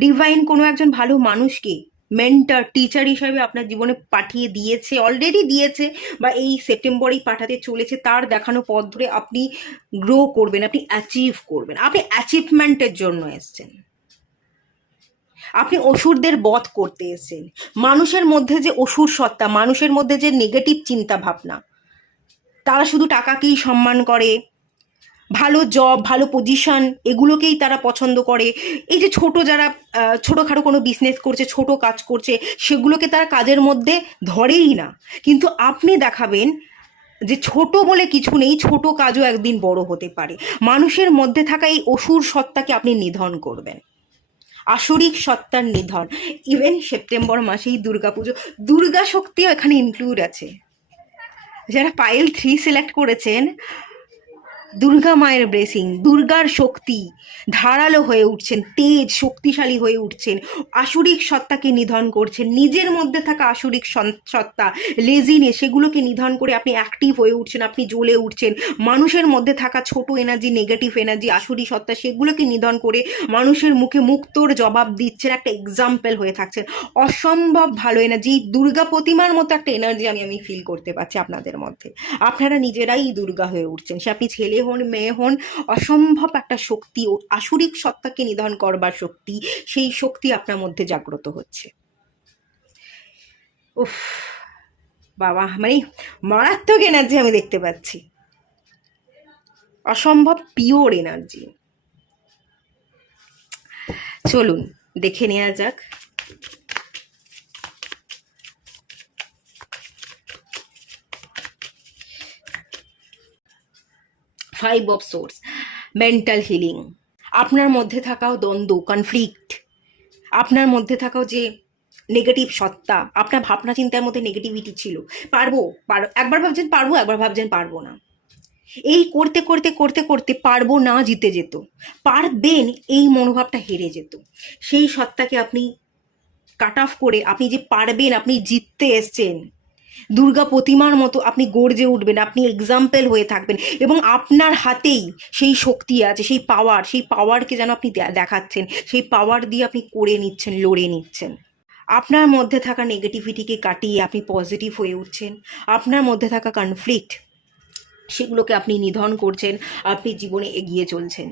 ডিভাইন কোনো একজন ভালো মানুষকে মেন্টর টিচার হিসাবে আপনার জীবনে পাঠিয়ে দিয়েছে, অলরেডি দিয়েছে, বা এই সেপ্টেম্বরেই পাঠাতে চলেছে। তার দেখানো পথ ধরে আপনি গ্রো করবেন, আপনি অ্যাচিভ করবেন। আপনি অ্যাচিভমেন্টের জন্য এসছেন, আপনি অসুরদের বধ করতে এসেছেন। মানুষের মধ্যে যে অসুর সত্তা, মানুষের মধ্যে যে নেগেটিভ চিন্তা ভাবনা, তারা শুধু টাকাকেই সম্মান করে, ভালো জব, ভালো পজিশন, এগুলোকেই তারা পছন্দ করে। এই যে যারা ছোটোখাটো কোনো বিজনেস করছে, ছোট কাজ করছে, সেগুলোকে তারা কাজের মধ্যে ধরেই না। কিন্তু আপনি দেখাবেন যে ছোট বলে কিছু নেই, ছোট কাজও একদিন বড় হতে পারে। মানুষের মধ্যে থাকা এই অসুর সত্তাকে আপনি নিধন করবেন, আসরিক সত্তার নিধন। ইভেন সেপ্টেম্বর মাসেই দুর্গা শক্তিও এখানে ইনক্লুড আছে। যারা পায়েল 3 সিলেক্ট করেছেন, দুর্গা মায়ের ব্লেসিং, দুর্গার শক্তি ধারালো হয়ে উঠছেন, তেজ শক্তিশালী হয়ে উঠছেন, আসুরিক সত্তাকে নিধন করছেন। নিজের মধ্যে থাকা আসুরিক সত্তা, লেজিনেস, সেগুলোকে নিধন করে আপনি অ্যাক্টিভ হয়ে উঠছেন, আপনি জ্বলে উঠছেন। মানুষের মধ্যে থাকা ছোট এনার্জি, নেগেটিভ এনার্জি, আসুরি সত্তা, সেগুলোকে নিধন করে মানুষের মুখে মুক্তোর জবাব দিচ্ছেন, একটা এক্সাম্পল হয়ে থাকছেন। অসম্ভব ভালো এনার্জি, দুর্গা প্রতিমার মতো একটা এনার্জি আমি ফিল করতে পারছি আপনাদের মধ্যে। আপনারা নিজেরাই দুর্গা হয়ে উঠছেন, সে আপনি ছেলে হন মেয়ে হন, অসম্ভব একটা শক্তি, আসুরিক সত্তাকে নিধন করবার শক্তি, সেই শক্তি আপনার মধ্যে জাগ্রত হচ্ছে। উফ বাবা, মানে মারাত্মক এনার্জি আমি দেখতে পাচ্ছি, অসম্ভব পিওর এনার্জি। চলুন দেখে নেওয়া যাক। Five of swords, mental healing. আপনার মধ্যে থাকাও দ্বন্দ্ব, কনফ্লিক্ট, আপনার মধ্যে থাকাও যে নেগেটিভ সত্তা, আপনার ভাবনা চিন্তার মধ্যে নেগেটিভিটি ছিল। একবার ভাবছেন পারবো, একবার ভাবছেন পারবো না। এই করতে করতে করতে করতে পারবো না জিতে যেত, পারবেন এই মনোভাবটা হেরে যেত। সেই সত্তাকে আপনি কাট অফ করে আপনি যে পারবেন, আপনি জিততে এসছেন, দুর্গা প্রতিমার মতো আপনি গর্জে উঠবেন, আপনি এক্সাম্পল হয়ে থাকবেন, এবং আপনার হাতেই সেই শক্তি আছে, সেই পাওয়ারকে যেন আপনি দেখাচ্ছেন, সেই পাওয়ার দিয়ে আপনি করে নিচ্ছেন, লড়ে নিচ্ছেন। আপনার মধ্যে থাকা নেগেটিভিটিকে কাটিয়ে আপনি পজিটিভ হয়ে উঠছেন। আপনার মধ্যে থাকা কনফ্লিক্ট, সেগুলোকে আপনি নিধন করছেন, আপনি জীবনে এগিয়ে চলছেন,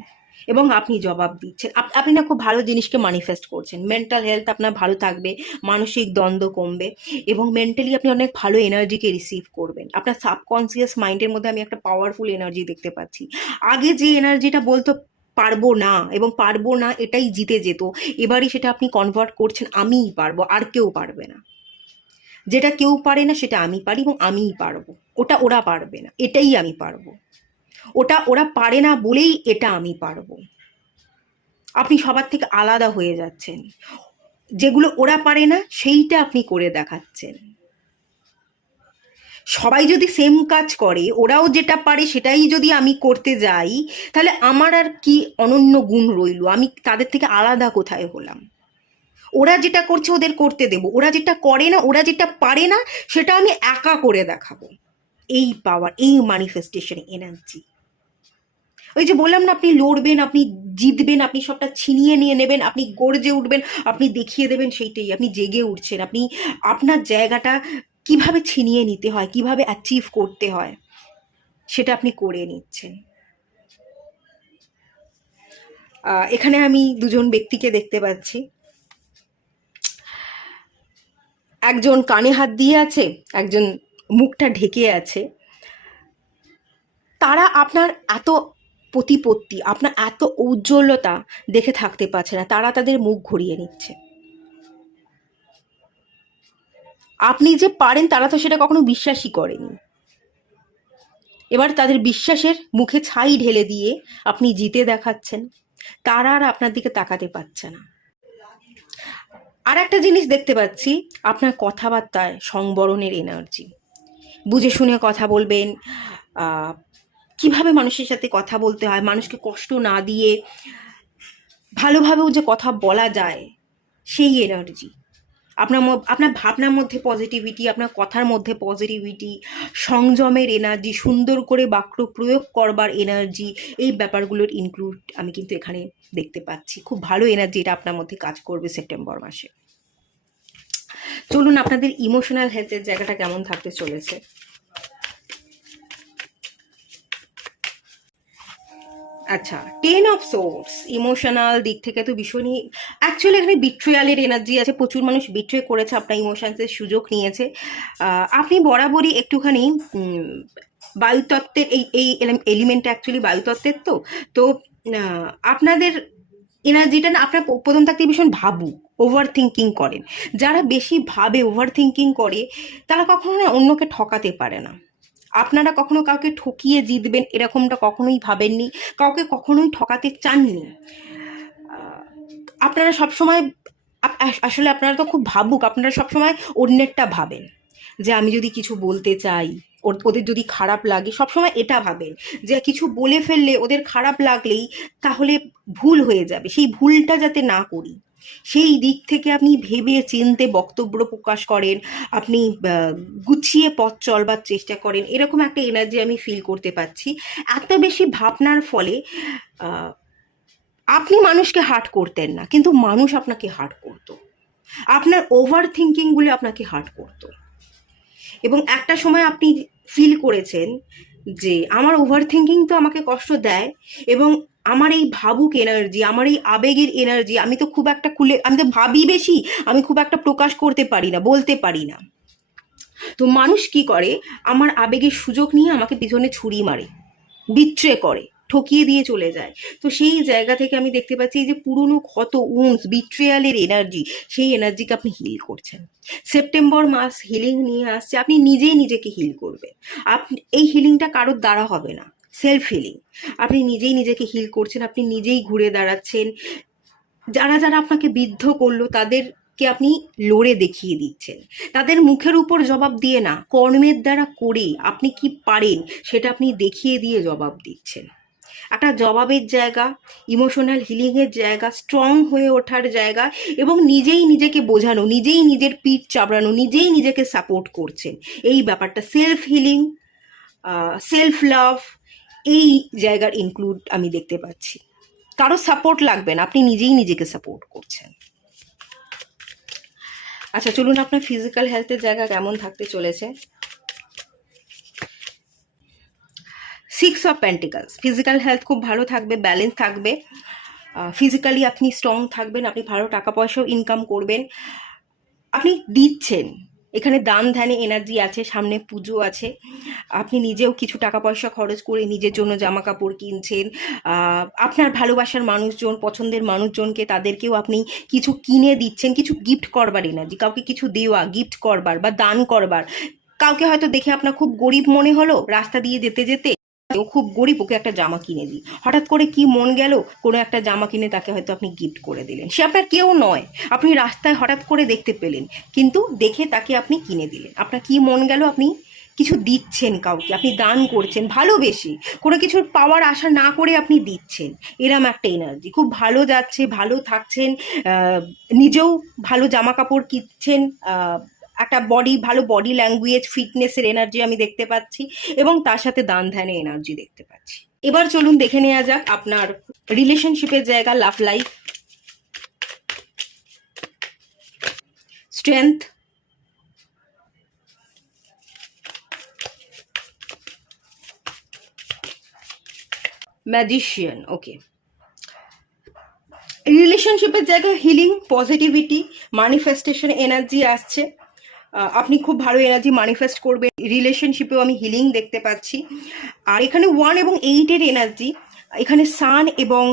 এবং আপনি জবাব দিচ্ছেন। আপনি না খুব ভালো জিনিসকে ম্যানিফেস্ট করছেন। মেন্টাল হেলথ আপনার ভালো থাকবে, মানসিক দ্বন্দ্ব কমবে, এবং মেন্টালি আপনি অনেক ভালো এনার্জিকে রিসিভ করবেন। আপনার সাবকনসিয়াস মাইন্ডের মধ্যে আমি একটা পাওয়ারফুল এনার্জি দেখতে পাচ্ছি। আগে যে এনার্জিটা বলতো পারবো না এবং পারবো না এটাই জিতে যেত, এবারই সেটা আপনি কনভার্ট করছেন আমিই পারবো, আর কেউ পারবে না। যেটা কেউ পারে না সেটা আমি পারি, এবং আমিই পারবো। ওটা ওরা পারবে না, এটাই আমি পারবো। ওটা ওরা পারে না বলেই এটা আমি পারবো। আপনি সবার থেকে আলাদা হয়ে যাচ্ছেন, যেগুলো ওরা পারে না সেইটা আপনি করে দেখাচ্ছেন। সবাই যদি সেম কাজ করে, ওরাও যেটা পারে সেটাই যদি আমি করতে যাই, তাহলে আমার আর কি অনন্য গুণ রইল? আমি তাদের থেকে আলাদা কোথায় হলাম? ওরা যেটা করছে ওদের করতে দেব, ওরা যেটা করে না, ওরা যেটা পারে না, সেটা আমি একা করে দেখাবো। এই পাওয়ার, এই ম্যানিফেস্টেশন এনার্জি। ওই যে বললাম না, আপনি লড়বেন, আপনি জিতবেন, আপনি সবটা ছিনিয়ে নিয়ে নেবেন, আপনি গর্জে উঠবেন, আপনি দেখিয়ে দেবেন, সেইটাই আপনি জেগে উঠছেন। আপনি আপনার জায়গাটা কিভাবে ছিনিয়ে নিতে হয়, কিভাবে অ্যাচিভ করতে হয়, সেটা আপনি করে নিচ্ছেন। এখানে আমি দুজন ব্যক্তিকে দেখতে পাচ্ছি। একজন কানে হাত দিয়ে আছে, একজন মুখটা ঢেকে আছে। তারা আপনার এত প্রতিপত্তি, আপনার এত ঔজ্জ্বল্যতা দেখে থাকতে পারছে না, তারা তাদের মুখ ঘুরিয়ে নিচ্ছে। আপনি যে পারেন তারা তো সেটা কখনো বিশ্বাসই করেনি। এবার তাদের বিশ্বাসের মুখে ছাই ঢেলে দিয়ে আপনি জিতে দেখাচ্ছেন, তারা আর আপনার দিকে তাকাতে পারছে না। আর একটা জিনিস দেখতে পাচ্ছি, আপনার কথাবার্তায় সংবরণের এনার্জি, বুঝে শুনে কথা বলবেন, কিভাবে মানুষের সাথে কথা বলতে হয়, মানুষকে কষ্ট না দিয়ে ভালোভাবেও যে কথা বলা যায়, সেই এনার্জি। আপনার ভাবনার মধ্যে পজিটিভিটি, আপনার কথার মধ্যে পজিটিভিটি, সংযমের এনার্জি, সুন্দর করে বাক্য প্রয়োগ করবার এনার্জি, এই ব্যাপারগুলোর ইনক্লুড আমি কিন্তু এখানে দেখতে পাচ্ছি। খুব ভালো এনার্জি এটা আপনার মধ্যে কাজ করবে সেপ্টেম্বর মাসে। চলুন আপনাদের ইমোশনাল হেলথের জায়গাটা কেমন থাকতে চলেছে। আচ্ছা, 10 অফ সোর্স, ইমোশনাল দিক থেকে তো ভীষণই, অ্যাকচুয়ালি এখানে বিট্রিয়ালের এনার্জি আছে, প্রচুর মানুষ বিট্রে করেছে, আপনার ইমোশনসের সুযোগ নিয়েছে। আপনি বরাবরই একটুখানি বায়ুতত্ত্বের এই এলিমেন্টটা অ্যাকচুয়ালি বায়ুতত্ত্বের, তো আপনাদের এনার্জিটা না, আপনার প্রথম থাকতে ভীষণ ভাবুক, ওভার থিঙ্কিং করেন। যারা বেশি ভাবে, ওভার থিঙ্কিং করে, তারা কখনো না অন্যকে ঠকাতে পারে না। আপনারা কখনো কাউকে ঠকিয়ে জিতবেন এরকমটা কখনোই ভাবেননি, কাউকে কখনোই ঠকাতে চাননি। আপনারা সবসময়, আসলে আপনারা তো খুব ভাবুক, আপনারা সবসময় অন্যেরটা ভাবেন, যে আমি যদি কিছু বলতে চাই ওদের যদি খারাপ লাগে, সবসময় এটা ভাবেন যে কিছু বলে ফেললে ওদের খারাপ লাগলেই তাহলে ভুল হয়ে যাবে, সেই ভুলটা যাতে না করি, সেই দিক থেকে আপনি ভেবে চিনতে বক্তব্য প্রকাশ করেন, আপনি গুছিয়ে পথ চলবার চেষ্টা করেন, এরকম একটা এনার্জি আমি ফিল করতে পাচ্ছি। এত বেশি ভাবনার ফলে আপনি মানুষকে হার্ট করতেন না, কিন্তু মানুষ আপনাকে হার্ট করতো, আপনার ওভার থিঙ্কিংগুলো আপনাকে হার্ট করতো। এবং একটা সময় আপনি ফিল করেছেন যে আমার ওভার থিঙ্কিং তো আমাকে কষ্ট দেয়, এবং আমার এই ভাবুক এনার্জি, আমার এই আবেগের এনার্জি, আমি তো খুব একটা আমি তো ভাবি বেশি, আমি খুব একটা প্রকাশ করতে পারি না, বলতে পারি না। তো মানুষ কি করে, আমার আবেগের সুযোগ নিয়ে আমাকে পিছনে ছুরি মারে, বিট্রে করে, ঠকিয়ে দিয়ে চলে যায়। তো সেই জায়গা থেকে আমি দেখতে পাচ্ছি যে পুরনো ক্ষত, উন্স, বিট্রিয়ালের এনার্জি, সেই এনার্জিকে আপনি হিল করছেন। সেপ্টেম্বর মাস হিলিং নিয়ে আসছে, আপনি নিজেই নিজেকে হিল করবেন। আপনি এই হিলিংটা কারোর দ্বারা হবে না, সেলফ হিলিং। আপনি নিজেই নিজেকে হিল করছেন, আপনি নিজেই ঘুরে দাঁড়াচ্ছেন। যারা যারা আপনাকে বিদ্ধ করলো তাদেরকে আপনি লড়ে দেখিয়ে দিচ্ছেন, তাদের মুখের উপর জবাব দিয়ে না, কর্মের দ্বারা করে আপনি কি পারেন সেটা আপনি দেখিয়ে দিয়ে জবাব দিচ্ছেন। একটা জবাবের জায়গা, ইমোশনাল হিলিংয়ের জায়গা, স্ট্রং হয়ে ওঠার জায়গা, এবং নিজেই নিজেকে বোঝানো, নিজেই নিজের পিঠ চাপড়ানো, নিজেই নিজেকে সাপোর্ট করছেন, এই ব্যাপারটা সেলফ হিলিং, সেলফ লাভ, এই জায়গার ইনক্লুড আমি দেখতে পাচ্ছি। কারো সাপোর্ট লাগবে না, আপনি নিজেই নিজেকে সাপোর্ট করছেন। আচ্ছা, চলুন আপনার ফিজিক্যাল হেলথের জায়গা কেমন থাকতে চলেছে। 6 অফ পেন্টিকলস, ফিজিক্যাল হেলথ খুব ভালো থাকবে, ব্যালেন্স থাকবে, ফিজিক্যালি আপনি স্ট্রং থাকবেন, আপনি ভালো টাকা পয়সাও ইনকাম করবেন, আপনি দিচ্ছেন। এখানে দান ধ্যানে এনার্জি আছে, সামনে পুজো আছে, আপনি নিজেও কিছু টাকা পয়সা খরচ করে নিজের জন্য জামা কাপড় কিনছেন, আপনার ভালোবাসার মানুষজন, পছন্দের মানুষজনকে তাদেরকেও আপনি কিছু কিনে দিচ্ছেন, কিছু গিফট করবার এনার্জি, কাউকে কিছু দেওয়া, গিফট করবার বা দান করবার। কাউকে হয়তো দেখে আপনার খুব গরিব মনে হলো, রাস্তা দিয়ে যেতে যেতে ও খুব গরিব, ওকে একটা জামা কিনে দিই, হঠাৎ করে কি মন গেল, কোনো একটা জামা কিনে তাকে হয়তো আপনি গিফট করে দিলেন। সে আপনার কেউ নয়, আপনি রাস্তায় হঠাৎ করে দেখতে পেলেন, কিন্তু দেখে তাকে আপনি কিনে দিলেন। আপনার কি মন গেল, আপনি কিছু দিচ্ছেন কাউকে, আপনি দান করছেন, ভালোবেসে, কোনো কিছুর পাওয়ার আশা না করে আপনি দিচ্ছেন। এরম একটা এনার্জি খুব ভালো যাচ্ছে, ভালো থাকছেন, নিজেও ভালো জামা কাপড় কিনছেন, একটা ভালো বডি ল্যাঙ্গুয়েজ, ফিটনেসের এনার্জি আমি দেখতে পাচ্ছি, এবং তার সাথে দান ধ্যানে এনার্জি দেখতে পাচ্ছি। এবার চলুন দেখে নেওয়া যাক আপনার রিলেশনশিপের জায়গা, লাভ লাইফ, স্ট্রেংথ, ম্যাজিশিয়ান। ওকে, রিলেশনশিপের জায়গায় হিলিং, পজিটিভিটি, ম্যানিফেস্টেশন এনার্জি আসছে, আপনি খুব ভালো এনার্জি ম্যানিফেস্ট করবেন। রিলেশনশিপেও আমি হিলিং দেখতে পাচ্ছি। আর এখানে 1 এবং 8-এর এনার্জি, এখানে সান এবং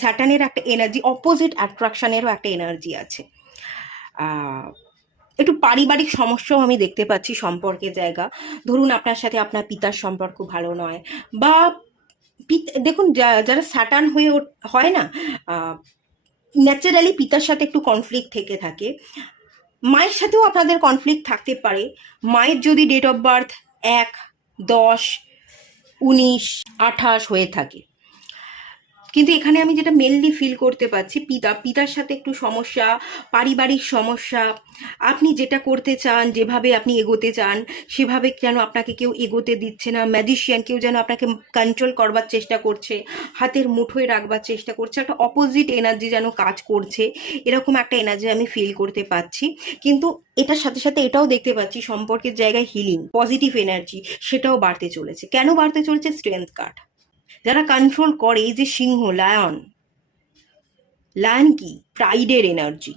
স্যাটার্নের একটা এনার্জি, অপোজিট অ্যাট্রাকশনেরও একটা এনার্জি আছে। একটু পারিবারিক সমস্যাও আমি দেখতে পাচ্ছি সম্পর্কের জায়গা। ধরুন আপনার সাথে আপনার পিতার সম্পর্ক ভালো নয়, বা দেখুন যারা স্যাটার্ন হয় না, ন্যাচারালি পিতার সাথে একটু কনফ্লিক্ট থেকে থাকে। মায়ের সাথেও আপনাদের কনফ্লিক্ট থাকতে পারে। মায়ের যদি ডেট অফ বার্থ 1, 10, 19, 28 হয়ে থাকে, কিন্তু এখানে আমি যেটা মেনলি ফিল করতে পারছি, পিতার সাথে একটু সমস্যা, পারিবারিক সমস্যা। আপনি যেটা করতে চান, যেভাবে আপনি এগোতে চান, সেভাবে যেন আপনাকে কেউ এগোতে দিচ্ছে না। ম্যাজিশিয়ান কেউ যেন আপনাকে কন্ট্রোল করবার চেষ্টা করছে, হাতের মুঠোয় রাখবার চেষ্টা করছে, একটা অপোজিট এনার্জি যেন কাজ করছে, এরকম একটা এনার্জি আমি ফিল করতে পাচ্ছি। কিন্তু এটার সাথে সাথে এটাও দেখতে পাচ্ছি সম্পর্কের জায়গায় হিলিং, পজিটিভ এনার্জি সেটাও বাড়তে চলেছে। কেন বাড়তে চলেছে? Strength card. যারা কন্ট্রোল করে, এই যে সিংহ, লায়ন কি? প্রাইডের এনার্জি,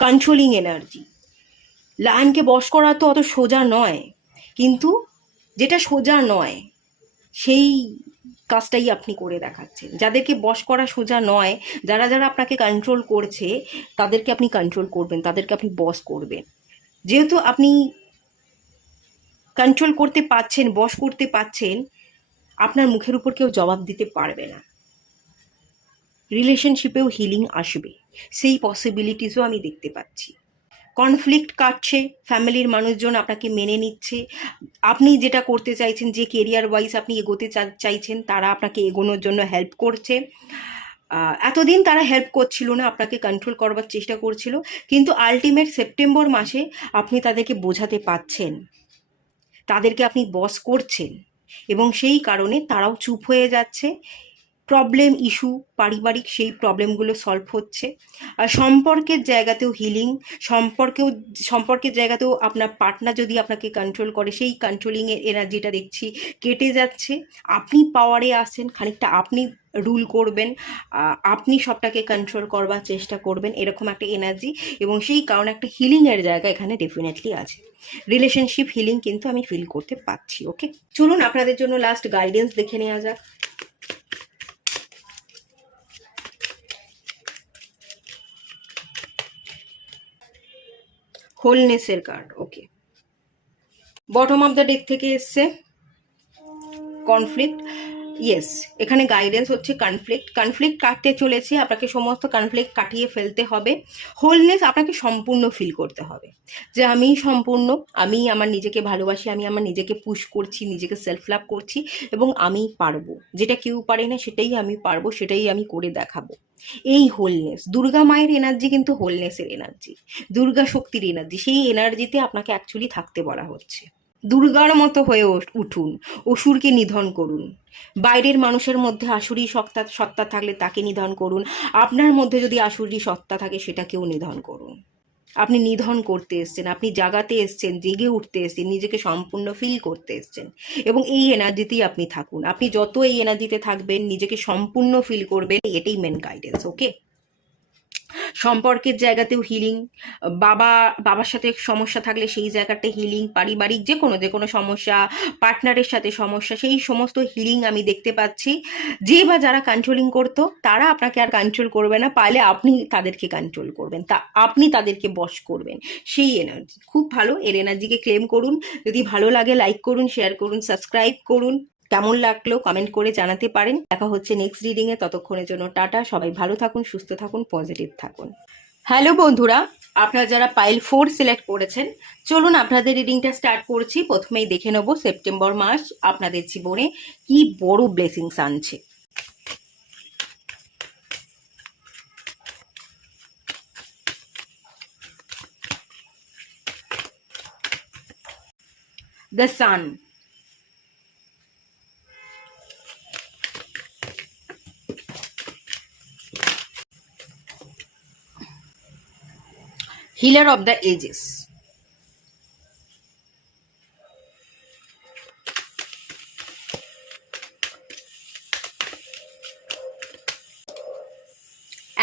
কন্ট্রোলিং এনার্জি। লায়নকে বশ করা তো অত সোজা নয়, কিন্তু যেটা সোজা নয় সেই কাজটাই আপনি করে দেখাচ্ছেন। যাদেরকে বশ করা সোজা নয়, যারা যারা আপনাকে কন্ট্রোল করছে, তাদেরকে আপনি কন্ট্রোল করবেন, তাদেরকে আপনি বশ করবেন। যেহেতু আপনি কন্ট্রোল করতে পাচ্ছেন, বশ করতে পাচ্ছেন, আপনার মুখের উপর কেউ জবাব দিতে পারবে না। রিলেশনশিপেও হিলিং আসবে, সেই পসিবিলিটিসও আমি দেখতে পাচ্ছি। কনফ্লিক্ট কাটছে, ফ্যামিলির মানুষজন আপনাকে মেনে নিচ্ছে। আপনি যেটা করতে চাইছেন, যে কেরিয়ার ওয়াইজ আপনি এগোতে চাইছেন, তারা আপনাকে এগোনোর জন্য হেল্প করছে। এতদিন তারা হেল্প করছিল না, আপনাকে কন্ট্রোল করবার চেষ্টা করছিল, কিন্তু আলটিমেট সেপ্টেম্বর মাসে আপনি তাদেরকে বোঝাতে পারছেন, তাদেরকে আপনি বস করছেন, এবং সেই কারণে তারাও চুপ হয়ে যাচ্ছে। প্রবলেম, ইস্যু, পারিবারিক সেই প্রবলেমগুলো সলভ হচ্ছে। আর সম্পর্কের জায়গাতেও হিলিং, সম্পর্কের জায়গাতেও আপনার পার্টনার যদি আপনাকে কন্ট্রোল করে, সেই কন্ট্রোলিংয়ের এনার্জিটা দেখছি কেটে যাচ্ছে। আপনি পাওয়ারে আসেন, খানিকটা আপনি রুল করবেন, আপনি সবটাকে কন্ট্রোল করবার চেষ্টা করবেন, এরকম একটা এনার্জি। এবং সেই কারণে একটা হিলিংয়ের জায়গা এখানে ডেফিনেটলি আছে। রিলেশনশিপ হিলিং কিন্তু আমি ফিল করতে পাচ্ছি। ওকে, চলুন আপনাদের জন্য লাস্ট গাইডেন্স দেখে নেওয়া যাক। হোলনেসের card, okay. Bottom of the deck থেকে এসছে কনফ্লিক্ট। ইয়েস, এখানে গাইডেন্স হচ্ছে কনফ্লিক্ট কাটতে চলেছে, আপনাকে সমস্ত কনফ্লিক্ট কাটিয়ে ফেলতে হবে। হোলনেস আপনাকে সম্পূর্ণ ফিল করতে হবে, যে আমি সম্পূর্ণ, আমি আমার নিজেকে ভালোবাসি, আমি আমার নিজেকে পুশ করছি, নিজেকে সেলফ লাভ করছি, এবং আমি পারবো, যেটা কেউ পারে না সেটাই আমি পারবো, সেটাই আমি করে দেখাবো। এই হোলনেস, দুর্গা মায়ের এনার্জি কিন্তু হোলনেসের এনার্জি, দুর্গা শক্তির এনার্জি, সেই এনার্জিতে আপনাকে অ্যাকচুয়ালি থাকতে বলা হচ্ছে। দুর্গার মতো হয়ে উঠুন, অসুরকে নিধন করুন। বাইরের মানুষের মধ্যে আসুরি সত্তা থাকলে তাকে নিধন করুন, আপনার মধ্যে যদি আসুরি সত্তা থাকে সেটাকেও নিধন করুন। আপনি নিধন করতে এসছেন, আপনি জাগাতে এসছেন, জেগে উঠতে এসছেন, নিজেকে সম্পূর্ণ ফিল করতে এসছেন, এবং এই এনার্জিতেই আপনি থাকুন। আপনি যত এই এনার্জিতে থাকবেন, নিজেকে সম্পূর্ণ ফিল করবেন, এটাই মেন গাইডেন্স। ওকে, সম্পর্কের জায়গাতেও হিলিং, বাবার সাথে সমস্যা থাকলে সেই জায়গাটা হিলিং, পারিবারিক যে কোনো সমস্যা, পার্টনারের সাথে সমস্যা, সেই সমস্ত হিলিং আমি দেখতে পাচ্ছি। যে বা যারা কন্ট্রোলিং করতো, তারা আপনাকে আর কন্ট্রোল করবে না, পারলে আপনি তাদেরকে কন্ট্রোল করবেন, আপনি তাদেরকে বশ করবেন, সেই এনার্জি খুব ভালো। এর এনার্জিকে ক্লেম করুন। যদি ভালো লাগে লাইক করুন, শেয়ার করুন, সাবস্ক্রাইব করুন। কেমন লাগলো কমেন্ট করে জানাতে পারেন। দেখা হচ্ছে নেক্সট রিডিংয়ে, ততক্ষণের জন্য টাটা। সবাই ভালো থাকুন, সুস্থ থাকুন, পজিটিভ থাকুন। হ্যালো বন্ধুরা, আপনারা যারা পাইল 4 সিলেক্ট করেছেন, চলুন আপনাদের রিডিংটা স্টার্ট করছি। প্রথমেই দেখে নেব সেপ্টেম্বর মাস আপনাদের জীবনে কি বড় ব্লেসিংস আনছে। The sun, healer of the ages,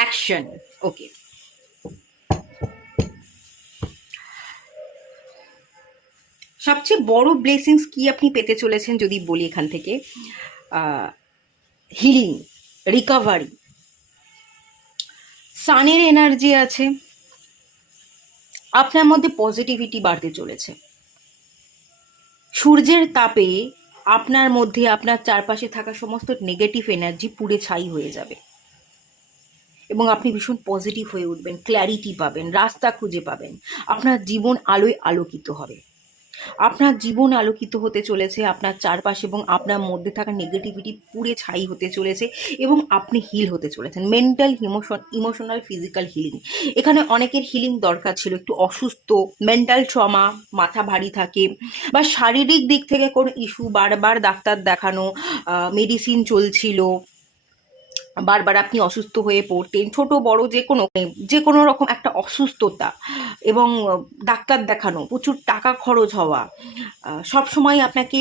action, okay. সবচেয়ে বড় ব্লেসিংস কি আপনি পেতে চলেছেন যদি বলি এখান থেকে, হিলিং, রিকভারি। সানের এনার্জি আছে, আপনার মধ্যে পজিটিভিটি বাড়তে চলেছে। সূর্যের তাপে আপনার মধ্যে আপনার চারপাশে থাকা সমস্ত নেগেটিভ এনার্জি পুড়ে ছাই হয়ে যাবে এবং আপনি ভীষণ পজিটিভ হয়ে উঠবেন, ক্ল্যারিটি পাবেন, রাস্তা খুঁজে পাবেন, আপনার জীবন আলোয় আলোকিত হবে। আপনার জীবন আলোকিত হতে চলেছে, আপনার চারপাশে এবং আপনার মধ্যে থাকা নেগেটিভিটি পুড়ে ছাই হতে চলেছে এবং আপনি হিল হতে চলেছেন। Mental, emotional, physical healing. এখানে অনেকের হিলিং দরকার ছিল, একটু অসুস্থ, মেন্টাল ট্রমা, মাথা ভারী থাকে, বা শারীরিক দিক থেকে কোনো ইস্যু, বারবার ডাক্তার দেখানো, মেডিসিন চলছিল, বারবার আপনি অসুস্থ হয়ে পড়তেন, ছোট বড় যে কোনো রকম একটা অসুস্থতা এবং ডাক্তার দেখানো, প্রচুর টাকা খরচ হওয়া, সব সময় আপনাকে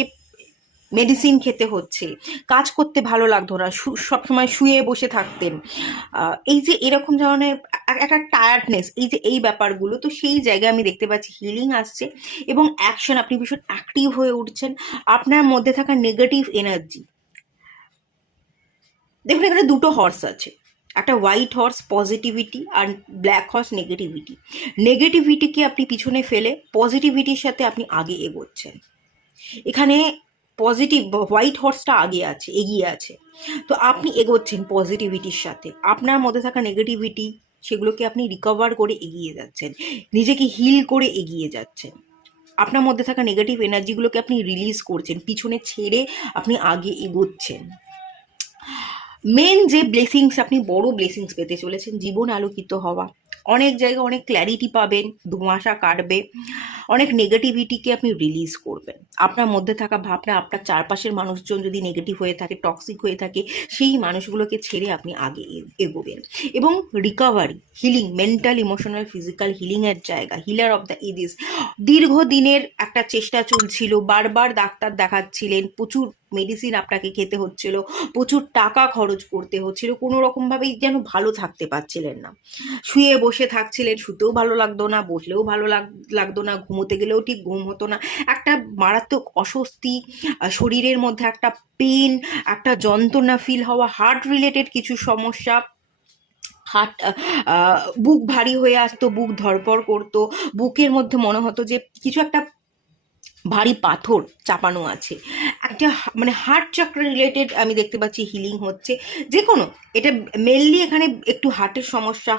মেডিসিন খেতে হচ্ছে, কাজ করতে ভালো লাগতো না, সবসময় শুয়ে বসে থাকতেন, এই যে এরকম ধরনের একটা টায়ার্ডনেস, এই যে এই ব্যাপারগুলো, তো সেই জায়গায় আমি দেখতে পাচ্ছি হিলিং আসছে এবং অ্যাকশন, আপনি ভীষণ অ্যাক্টিভ হয়ে উঠছেন। আপনার মধ্যে থাকা নেগেটিভ এনার্জি, দেখুন এখানে দুটো হর্স আছে, একটা হোয়াইট হর্স পজিটিভিটি আর ব্ল্যাক হর্স নেগেটিভিটি। নেগেটিভিটিকে আপনি পিছনে ফেলে পজিটিভিটির সাথে আপনি আগে এগোচ্ছেন। এখানে পজিটিভ হোয়াইট হর্সটা আগে আছে, এগিয়ে আছে, তো আপনি এগোচ্ছেন পজিটিভিটির সাথে। আপনার মধ্যে থাকা নেগেটিভিটি, সেগুলোকে আপনি রিকভার করে এগিয়ে যাচ্ছেন, নিজেকে হিল করে এগিয়ে যাচ্ছেন। আপনার মধ্যে থাকা নেগেটিভ এনার্জিগুলোকে আপনি রিলিজ করছেন, পিছনে ছেড়ে আপনি আগে এগোচ্ছেন। মেন যে ব্লেসিংস, আপনি বড় ব্লেসিংস পেতে চলেছেন, জীবন আলোকিত হওয়া, অনেক জায়গায় অনেক ক্ল্যারিটি পাবেন, ধোঁয়াশা কাটবে, অনেক নেগেটিভিটিকে আপনি রিলিজ করবেন। আপনার মধ্যে থাকা ভাবনা, আপনার চারপাশের মানুষজন যদি নেগেটিভ হয়ে থাকে, টক্সিক হয়ে থাকে, সেই মানুষগুলোকে ছেড়ে আপনি আগে এগোবেন। এবং recovery, healing, mental, emotional, physical হিলিংয়ের জায়গা, হিলার অফ দ্য এজিস। দীর্ঘদিনের একটা চেষ্টা চলছিল, বারবার ডাক্তার দেখাচ্ছিলেন, প্রচুর মেডিসিন আপনাকে খেতে হচ্ছিল, প্রচুর টাকা খরচ করতে হচ্ছিল, কোনো রকমভাবেই যেন ভালো থাকতে পারছিলেন না। শুয়ে বসে থাকছিলেন, শুতেও ভালো লাগতো না, বসলেও ভালো লাগতো না, ঘুমোতে গেলেও ঠিক ঘুম হতো না, একটা মারাত্মক অস্বস্তি, শরীরের মধ্যে একটা পেন, একটা যন্ত্রণা ফিল হওয়া, হার্ট রিলেটেড কিছু সমস্যা, হার্ট, বুক ভারী হয়ে আসতো, বুক ধড়পড় করতো, বুকের মধ্যে মনে হতো যে কিছু একটা ভারী পাথর চাপানো আছে, একটা মানে হার্ট চাক্র রিলেটেড আমি দেখতে পাচ্ছি হিলিং হচ্ছে। যে কোনো, এটা মেনলি এখানে একটু হার্টের সমস্যা,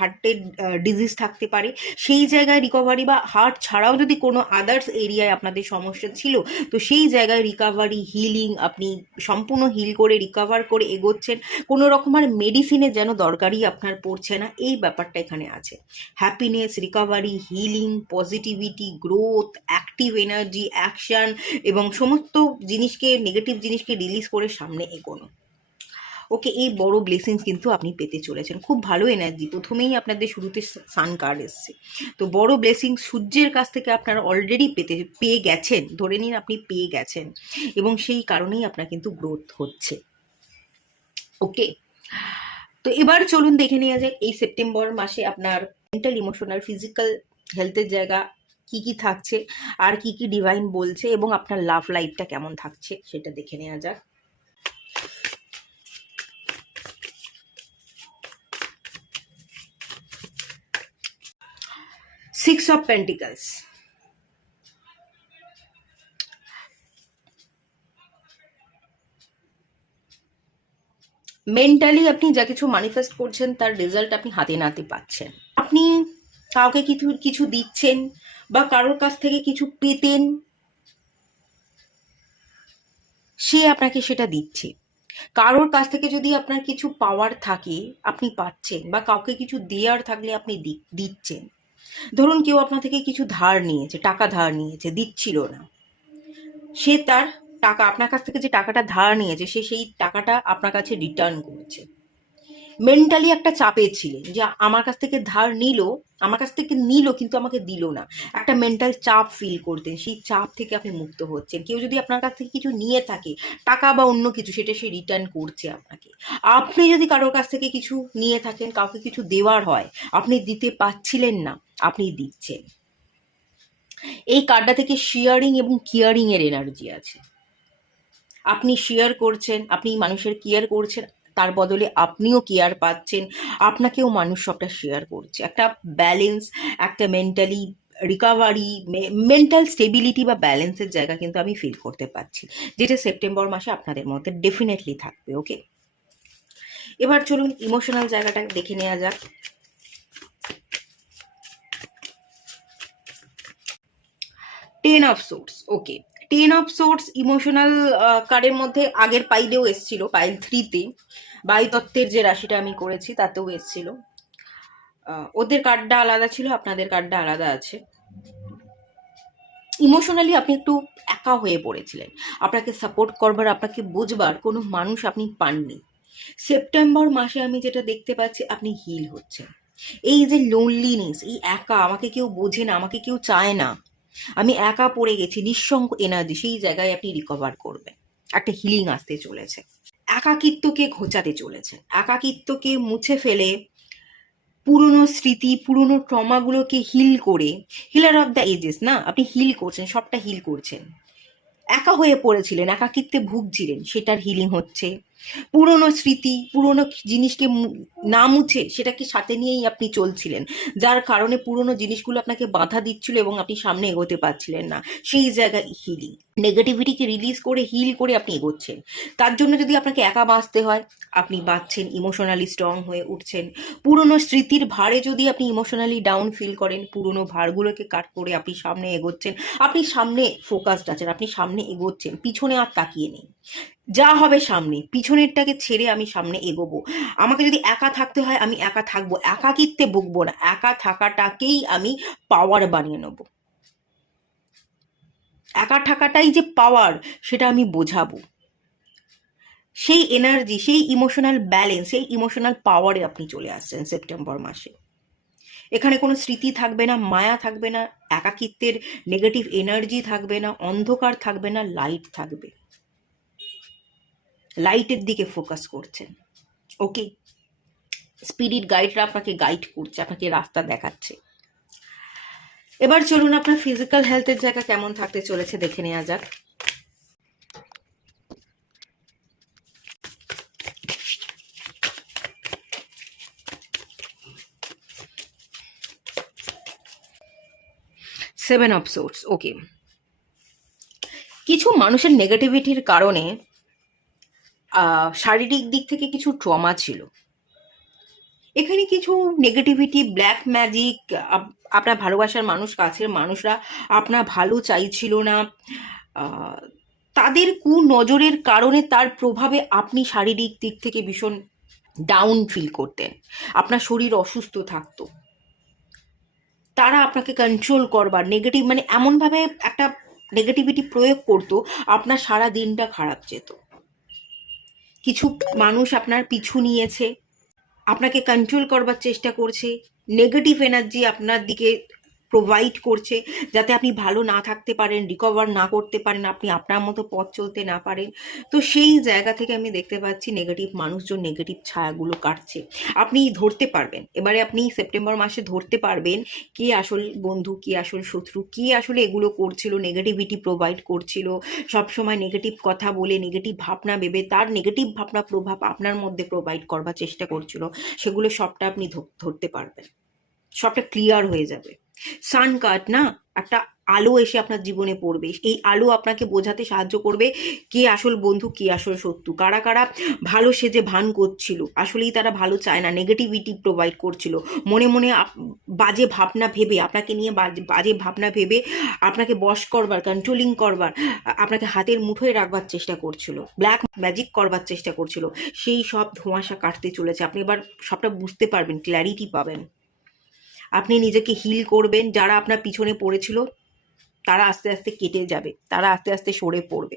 হার্টের ডিজিজ থাকতে পারে, সেই জায়গায় রিকভারি, বা হার্ট ছাড়াও যদি কোনো আদার্স এরিয়ায় আপনাদের সমস্যা ছিল, তো সেই জায়গায় রিকভারি, হিলিং, আপনি সম্পূর্ণ হিল করে রিকভার করে এগোচ্ছেন। কোনো রকম আর মেডিসিনের যেন দরকারই আপনার পড়ছে না, এই ব্যাপারটা এখানে আছে। Happiness, recovery, healing, positivity, growth, active energy, action, এবং সমস্ত জিনিসকে, নেগেটিভ জিনিসকে রিলিজ করে সামনে এগোনো। ওকে, এই বড় ব্লেসিংস কিন্তু আপনি পেতে চলেছেন, খুব ভালো এনার্জি। প্রথমেই আপনাদের শুরুতে সান কার্ড এসছে, তো বড় ব্লেসিং সূর্যের কাছ থেকে আপনারা অলরেডি পেয়ে গেছেন, ধরে নিন আপনি পেয়ে গেছেন, এবং সেই কারণেই আপনার কিন্তু গ্রোথ হচ্ছে। ওকে, তো এবার চলুন দেখে নেওয়া যাক এই সেপ্টেম্বর মাসে আপনার মেন্টাল, ইমোশনাল, ফিজিক্যাল হেলথের জায়গা কি কি থাকছে, আর কি কি ডিভাইন বলছে, এবং আপনার লাভ লাইফটা কেমন থাকছে সেটা দেখে নেওয়া যাক। Six of pentacles. মেন্টালি আপনি যা কিছু ম্যানিফেস্ট করছেন তার রেজাল্ট আপনি হাতে নাতে পাচ্ছেন। আপনি কাউকে কিছু কিছু দিচ্ছেন বা কারোর কাছ থেকে কিছু পেতেন, সে আপনাকে সেটা দিচ্ছে। কারোর কাছ থেকে যদি আপনার কিছু পাওয়ার থাকে আপনি পাচ্ছেন, বা কাউকে কিছু দেওয়ার থাকলে আপনি দিচ্ছেন। ধরুন কেউ আপনার থেকে কিছু ধার নিয়েছে, টাকা ধার নিয়েছে, দিচ্ছিল না, সে তার টাকা, আপনার কাছ থেকে যে টাকাটা ধার নিয়েছে, সে সেই টাকাটা আপনার কাছে রিটার্ন করেছে। মেন্টালি একটা চাপে ছিলেন যে আমার কাছ থেকে ধার নিল, আমার কাছ থেকে নিল কিন্তু আমাকে দিল না, একটা মেন্টাল চাপ ফিল করতেন, সেই চাপ থেকে আপনি মুক্ত হচ্ছেন। কেউ যদি আপনার কাছ থেকে কিছু নিয়ে থাকে, টাকা বা অন্য কিছু, সেটা সে রিটার্ন করছে আপনাকে। আপনি যদি কারোর কাছ থেকে কিছু নিয়ে থাকেন, কাউকে কিছু দেওয়ার হয়, আপনি দিতে পারছিলেন না, আপনি দিচ্ছেন। এই কার্ডটা থেকে শেয়ারিং এবং কেয়ারিং এর এনার্জি আছে। আপনি শেয়ার করছেন, আপনি মানুষের কেয়ার করছেন, তার বদলে আপনিও কেয়ার পাচ্ছেন, আপনাকেও মানুষ সবটা শেয়ার করছে। একটা ব্যালেন্স, একটা মেন্টালি রিকভারি, মেন্টাল স্টেবিলিটি বা ব্যালেন্সের জায়গা কিন্তু আমি ফিল করতে পারছি, যেটা সেপ্টেম্বর মাসে আপনাদের মধ্যে ডেফিনেটলি থাকবে। ওকে, এবার চলুন ইমোশনাল জায়গাটা দেখে নেওয়া যাক। Ten of swords. Okay, ten of swords emotional কার্ডের মধ্যে আগের পাইলেও এসছিল, পাইল 3-তে বায়ুতত্ত্বের যে রাশিটা আমি করেছি তাতেও এসছিল। ওদের কার্ডটা আলাদা ছিল, আপনাদের কার্ডটা আলাদা আছে। ইমোশনালি আপনি একটু একা হয়ে পড়েছিলেন, আপনাকে সাপোর্ট করবার, আপনাকে বুঝবার কোনো মানুষ আপনি পাননি। সেপ্টেম্বর মাসে আমি যেটা দেখতে পাচ্ছি, আপনি হিল হচ্ছেন। এই যে লোনলিনেস, এই একা, আমাকে কেউ বোঝে না, আমাকে কেউ চায় না, আমি একা পড়ে গেছি, নিঃসঙ্গ এনার্জি, সেই জায়গায় আপনি রিকভার করবেন। একটা হিলিং আসতে চলেছে, একাকিত্বকে ঘোচাতে চলেছে, একাকিত্বকে মুছে ফেলে পুরনো স্মৃতি, পুরনো ট্রমাগুলোকে হিল করে, হিলার অফ দ্য এজেস না, আপনি হিল করছেন, সবটা হিল করছেন। একা হয়ে পড়েছিলেন, একাকিত্বে ভুগছিলেন, সেটার হিলিং হচ্ছে। পুরনো স্মৃতি, পুরনো জিনিসকে না মুছে সেটাকে সাথে নিয়েই আপনি চলছিলেন, যার কারণে পুরনো জিনিসগুলো আপনাকে বাধা দিচ্ছিল এবং আপনি সামনে এগোতে পারছিলেন না। সেই জায়গায় হিলিং, নেগেটিভিটিকে রিলিজ করে হিল করে আপনি এগোচ্ছেন। তার জন্য যদি আপনাকে একা বাঁচতে হয়, আপনি বাঁচছেন, ইমোশনালি স্ট্রং হয়ে উঠছেন। পুরনো স্মৃতির ভারে যদি আপনি ইমোশনালি ডাউন ফিল করেন, পুরনো ভারগুলোকে কাট করে আপনি সামনে এগোচ্ছেন, আপনি সামনে ফোকাসড আছেন, আপনি সামনে এগোচ্ছেন, পিছনে আর তাকিয়ে নেই। যা হবে সামনে, পিছনেরটাকে ছেড়ে আমি সামনে এগোবো। আমাকে যদি একা থাকতে হয়, আমি একা থাকবো, একাকিত্বে ভুগবো না, একা থাকাটাকেই আমি পাওয়ার বানিয়ে নেব। একা থাকাটাই যে পাওয়ার, সেটা আমি বোঝাবো। সেই এনার্জি, সেই ইমোশনাল ব্যালেন্স, সেই ইমোশনাল পাওয়ারে আপনি চলে আসছেন সেপ্টেম্বর মাসে। এখানে কোনো স্মৃতি থাকবে না, মায়া থাকবে না, একাকিত্বের নেগেটিভ এনার্জি থাকবে না, অন্ধকার থাকবে না, লাইট থাকবে। লাইটের দিকে ফোকাস করছেন। ওকে, স্পিরিট গাইডরা আপনাকে গাইড করছে, আপনাকে রাস্তা দেখাচ্ছে। এবার চলুন আপনার ফিজিক্যাল হেলথের জায়গা কেমন থাকতে চলেছে দেখে নেওয়া যাক। Seven of swords. ওকে, কিছু মানুষের নেগেটিভিটির কারণে শারীরিক দিক থেকে কিছু ট্রমা ছিল। এখানে কিছু নেগেটিভিটি, ব্ল্যাক ম্যাজিক, আপনার ভালোবাসার মানুষ, কাছের মানুষরা আপনার ভালো চাইছিল না, আহ, তাদের নজরের কারণে, তার প্রভাবে আপনি শারীরিক দিক থেকে ভীষণ ডাউন ফিল করতেন, আপনার শরীর অসুস্থ থাকতো। তারা আপনাকে কন্ট্রোল করবার, নেগেটিভ মানে এমনভাবে একটা নেগেটিভিটি প্রয়োগ করতো, আপনার সারা দিনটা খারাপ যেত। কিছু মানুষ আপনার পিছু নিয়েছে, আপনাকে কন্ট্রোল করবার চেষ্টা করছে, নেগেটিভ এনার্জি আপনার দিকে প্রোভাইড করছে, যাতে আপনি ভালো না থাকতে পারেন, রিকভার না করতে পারেন, আপনি আপনার মতো পথ চলতে না পারেন। তো সেই জায়গা থেকে আমি দেখতে পাচ্ছি নেগেটিভ মানুষজন নেগেটিভ ছায়াগুলো কাটছে। আপনি ধরতে পারবেন, এবারে আপনি সেপ্টেম্বর মাসে ধরতে পারবেন কে আসল বন্ধু, কে আসল শত্রু, কে আসলে এগুলো করছিল, নেগেটিভিটি প্রোভাইড করছিল, সবসময় নেগেটিভ কথা বলে, নেগেটিভ ভাবনা ভেবে, তার নেগেটিভ ভাবনা প্রভাব আপনার মধ্যে প্রোভাইড করবার চেষ্টা করছিল। সেগুলো সবটা আপনি ধরতে পারবেন, সবটা ক্লিয়ার হয়ে যাবে। সান কার্ড না, একটা আলো এসে আপনার জীবনে পড়বে, এই আলো আপনাকে বোঝাতে সাহায্য করবে কে আসল বন্ধু, কে আসল শত্রু, কারা কারা ভালো সেজে ভান করছিল, আসলেই তারা ভালো চায় না, নেগেটিভিটি প্রোভাইড করছিল, মনে মনে বাজে ভাবনা ভেবে, আপনাকে নিয়ে বাজে ভাবনা ভেবে আপনাকে বশ করবার, কন্ট্রোলিং করবার, আপনাকে হাতের মুঠোয় রাখবার চেষ্টা করছিল, ব্ল্যাক ম্যাজিক করবার চেষ্টা করছিল। সেই সব ধোঁয়াশা কাটতে চলেছে, আপনি এবার সবটা বুঝতে পারবেন, ক্ল্যারিটি পাবেন, আপনি নিজেকে হিল করবেন। যারা আপনার পিছনে পড়েছিল তারা আস্তে আস্তে কেটে যাবে, তারা আস্তে আস্তে সরে পড়বে।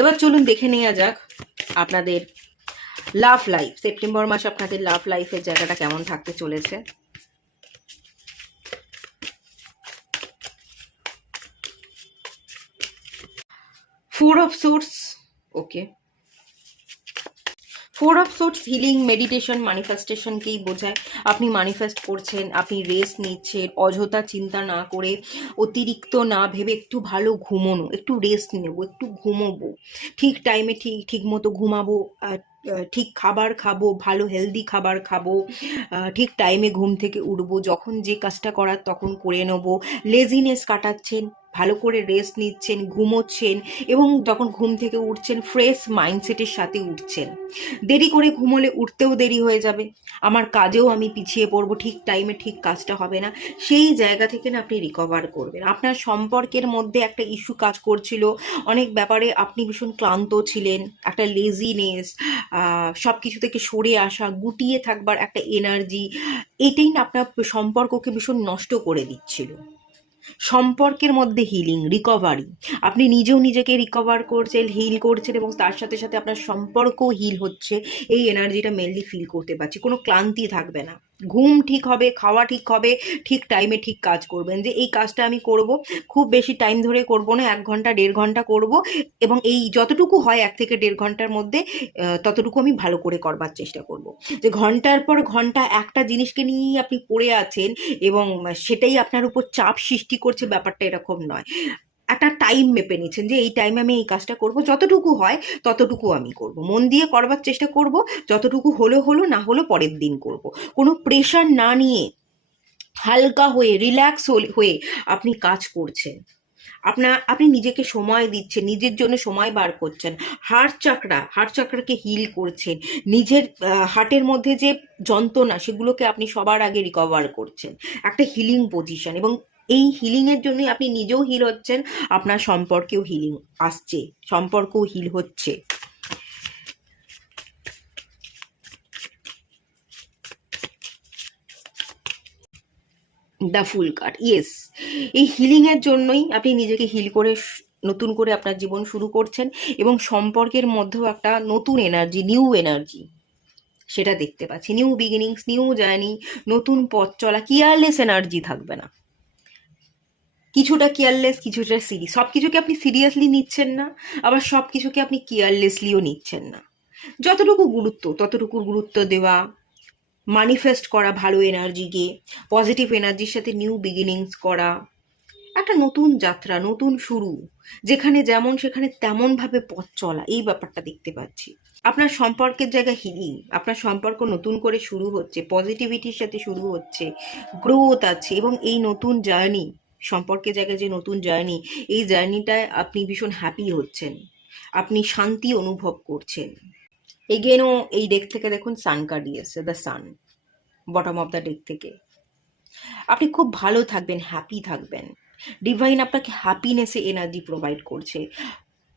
এবার চলুন দেখে নেওয়া যাক আপনাদের লাভ লাইফ, সেপ্টেম্বর মাসে আপনাদের লাভ লাইফের জায়গাটা কেমন থাকতে চলেছে। Four of swords. Okay, four of swords healing, meditation, ম্যানিফেস্টেশনকেই বোঝায়। আপনি ম্যানিফেস্ট করছেন, আপনি রেস্ট নিচ্ছেন, অযথা চিন্তা না করে, অতিরিক্ত না ভেবে একটু ভালো ঘুমোনো, একটু রেস্ট নেবো, একটু ঘুমোবো, ঠিক টাইমে ঠিক মতো ঘুমাবো, ঠিক খাবার খাবো, ভালো হেলদি খাবার খাবো, ঠিক টাইমে ঘুম থেকে উঠবো, যখন যে কাজটা করার তখন করে নেবো, লেজিনেস কাটাচ্ছেন, ভালো করে রেস্ট নিচ্ছেন, ঘুমোচ্ছেন, এবং যখন ঘুম থেকে উঠছেন ফ্রেশ মাইন্ডসেটের সাথে উঠছেন। দেরি করে ঘুমোলে উঠতেও দেরি হয়ে যাবে, আমার কাজেও আমি পিছিয়ে পড়বো, ঠিক টাইমে ঠিক কাজটা হবে না। সেই জায়গা থেকে না আপনি রিকভার করবেন। আপনার সম্পর্কের মধ্যে একটা ইস্যু কাজ করছিল, অনেক ব্যাপারে আপনি ভীষণ ক্লান্ত ছিলেন, একটা লেজিনেস, সব কিছু থেকে সরে আসা, গুটিয়ে থাকবার একটা এনার্জি, এটাই না আপনার সম্পর্ককে ভীষণ নষ্ট করে দিচ্ছিল। সম্পর্কের মধ্যে হিলিং, রিকভারি, আপনি নিজেও নিজেকে রিকভার করছেন, হিল করছেন, এবং তার সাথে সাথে আপনার সম্পর্কও হিল হচ্ছে। এই এনার্জিটা মেনলি ফিল করতে পারছি। কোনো ক্লান্তি থাকবে না, ঘুম ঠিক হবে, খাওয়া ঠিক হবে, ঠিক টাইমে ঠিক কাজ করবেন, যে এই কাজটা আমি করব, খুব বেশি টাইম ধরে করব না, 1 ঘন্টা 1.5 ঘন্টা করব, এবং এই যতটুকু হয় 1 থেকে 1.5 ঘন্টার মধ্যে ততটুকু আমি ভালো করে করবার চেষ্টা করব। যে ঘন্টার পর ঘন্টা একটা জিনিসকে নিয়েই আপনি পড়ে আছেন এবং সেটাই আপনার উপর চাপ সৃষ্টি করছে, ব্যাপারটা এরকম নয়। একটা টাইম মেপে নিচ্ছেন যে এই টাইমে আমি এই কাজটা করব, যতটুকু হয় ততটুকু আমি করব, মন দিয়ে করবার চেষ্টা করব, যতটুকু হলো হলো, না হলো পরের দিন করব। কোনো প্রেশার না নিয়ে হালকা হয়ে, রিল্যাক্স হয়ে আপনি কাজ করছেন। আপনি নিজেকে সময় দিচ্ছেন, নিজের জন্য সময় বার করছেন, হার্ট চাকরাকে হিল করছেন, নিজের হার্টের মধ্যে যে যন্ত্রণা সেগুলোকে আপনি সবার আগে রিকভার করছেন, একটা হিলিং পজিশন। এবং এই হিলিংয়ের জন্যই আপনি নিজেও হিল হচ্ছেন, আপনার সম্পর্কেও হিলিং আসছে, সম্পর্কও হিল হচ্ছে। The fool card, yes. এই হিলিংয়ের জন্যই আপনি নিজেকে হিল করে নতুন করে আপনার জীবন শুরু করছেন, এবং সম্পর্কের মধ্যেও একটা নতুন এনার্জি, নিউ এনার্জি, সেটা দেখতে পাচ্ছি। নিউ বিগিনিংস, নিউ জার্নি, নতুন পথ চলা, কেয়ারলেস এনার্জি থাকবে না। কিছুটা কেয়ারলেস, কিছুটা সিরিয়াস, সব কিছুকে আপনি সিরিয়াসলি নিচ্ছেন না, আবার সব কিছুকে আপনি কেয়ারলেসলিও নিচ্ছেন না। যতটুকু গুরুত্ব ততটুকু গুরুত্ব দেওয়া, ম্যানিফেস্ট করা ভালো এনার্জিকে, পজিটিভ এনার্জির সাথে নিউ বিগিনিংস করা, একটা নতুন যাত্রা, নতুন শুরু, যেখানে যেমন সেখানে তেমনভাবে পথ চলা, এই ব্যাপারটা দেখতে পাচ্ছি। আপনার সম্পর্কের জায়গা হিলিং, আপনার সম্পর্ক নতুন করে শুরু হচ্ছে, পজিটিভিটির সাথে শুরু হচ্ছে, গ্রোথ আছে, এবং এই নতুন জার্নি, সম্পর্কের জায়গায় যে নতুন জার্নি, এই জার্নিটায় আপনি ভীষণ হ্যাপি হচ্ছেন, আপনি শান্তি অনুভব করছেন। এগেনও এই ডেক থেকে দেখুন সান কার্ড দিয়েছে, the sun, bottom of the deck থেকে। আপনি খুব ভালো থাকবেন, হ্যাপি থাকবেন, ডিভাইন আপনাকে হ্যাপিনেসে এনার্জি প্রোভাইড করছে।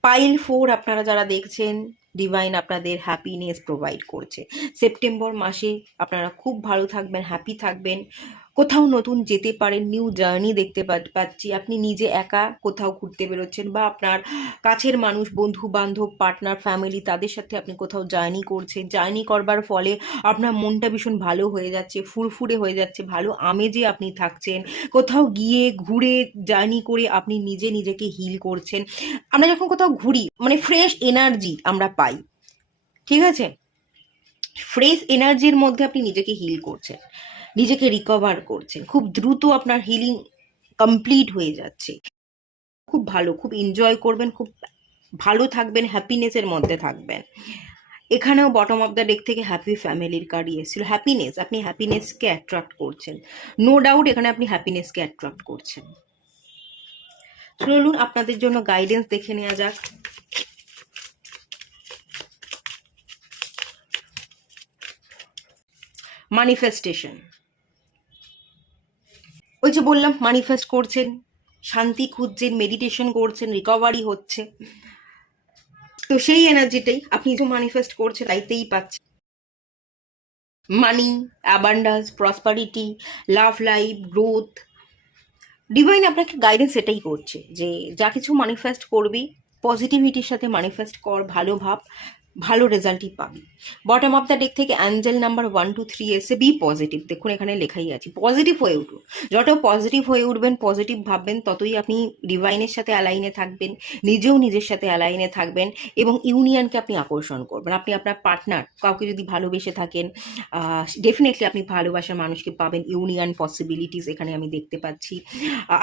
পাইল 4 আপনারা যারা দেখছেন, ডিভাইন আপনাদের হ্যাপিনেস প্রোভাইড করছে। সেপ্টেম্বর মাসে আপনারা খুব ভালো থাকবেন, হ্যাপি থাকবেন, কোথাও নতুন যেতে পারেন, নিউ জার্নি দেখতে পাচ্ছি। আপনি নিজে একা কোথাও ঘুরতে বেরোচ্ছেন, বা আপনার কাছের মানুষ, বন্ধু বান্ধব, পার্টনার, ফ্যামিলি, তাদের সাথে আপনি কোথাও জার্নি করছেন। জার্নি করবার ফলে আপনার মনটা ভীষণ ভালো হয়ে যাচ্ছে, ফুরফুরে হয়ে যাচ্ছে, ভালো আমেজে আপনি থাকছেন। কোথাও গিয়ে ঘুরে জার্নি করে আপনি নিজেকে হিল করছেন। আমরা যখন কোথাও ঘুরি, মানে ফ্রেশ এনার্জি আমরা পাই, ঠিক আছে? ফ্রেশ এনার্জির মধ্যে আপনি নিজেকে হিল করছেন, নিজেকে রিকভার করছেন, খুব দ্রুত আপনার হিলিং কমপ্লিট হয়ে যাচ্ছে। খুব ভালো, খুব এনজয় করবেন, খুব ভালো থাকবেন, হ্যাপিনেসের মধ্যে থাকবেন। এখানেও বটম অফ দ্য ডেক থেকে হ্যাপি ফ্যামিলির কার্ড এসেছিল। হ্যাপিনেস, আপনি হ্যাপিনেসকে অ্যাট্রাক্ট করছেন, নো ডাউট এখানে আপনি হ্যাপিনেসকে অ্যাট্রাক্ট করছেন। চলুন আপনাদের জন্য গাইডেন্স দেখে নেওয়া যাক। ম্যানিফেস্টেশন, ওই যে বললাম ম্যানিফেস্ট করছেন, শান্তি খুঁজছেন, মেডিটেশন করছেন, রিকভারি হচ্ছে, তো সেই এনার্জিটাই আপনি যে ম্যানিফেস্ট করছেন তাইতেই পাচ্ছেন। Money, abundance, prosperity, love life, growth, divine আপনাকে গাইডেন্স এটাই করছে যে যা কিছু ম্যানিফেস্ট করবি, পজিটিভিটির সাথে ম্যানিফেস্ট কর, ভালো ভাব, ভালো রেজাল্টই পাবি। বটম অফ দ্য ডেক থেকে অ্যাঞ্জেল নাম্বার 1 2 3 এসে বি পজিটিভ, দেখুন এখানে লেখাই আছে পজিটিভ হয়ে উঠুন। যত পজিটিভ হয়ে উঠবেন, পজিটিভ ভাববেন, ততই আপনি ডিভাইনের সাথে অ্যালাইনে থাকবেন, নিজেও নিজের সাথে অ্যালাইনে থাকবেন এবং ইউনিয়নকে আপনি আকর্ষণ করবেন। আপনি আপনার পার্টনার কাউকে যদি ভালোবেসে থাকেন, ডেফিনেটলি আপনি ভালোবাসার মানুষকে পাবেন। ইউনিয়ন পসিবিলিটিস এখানে আমি দেখতে পাচ্ছি।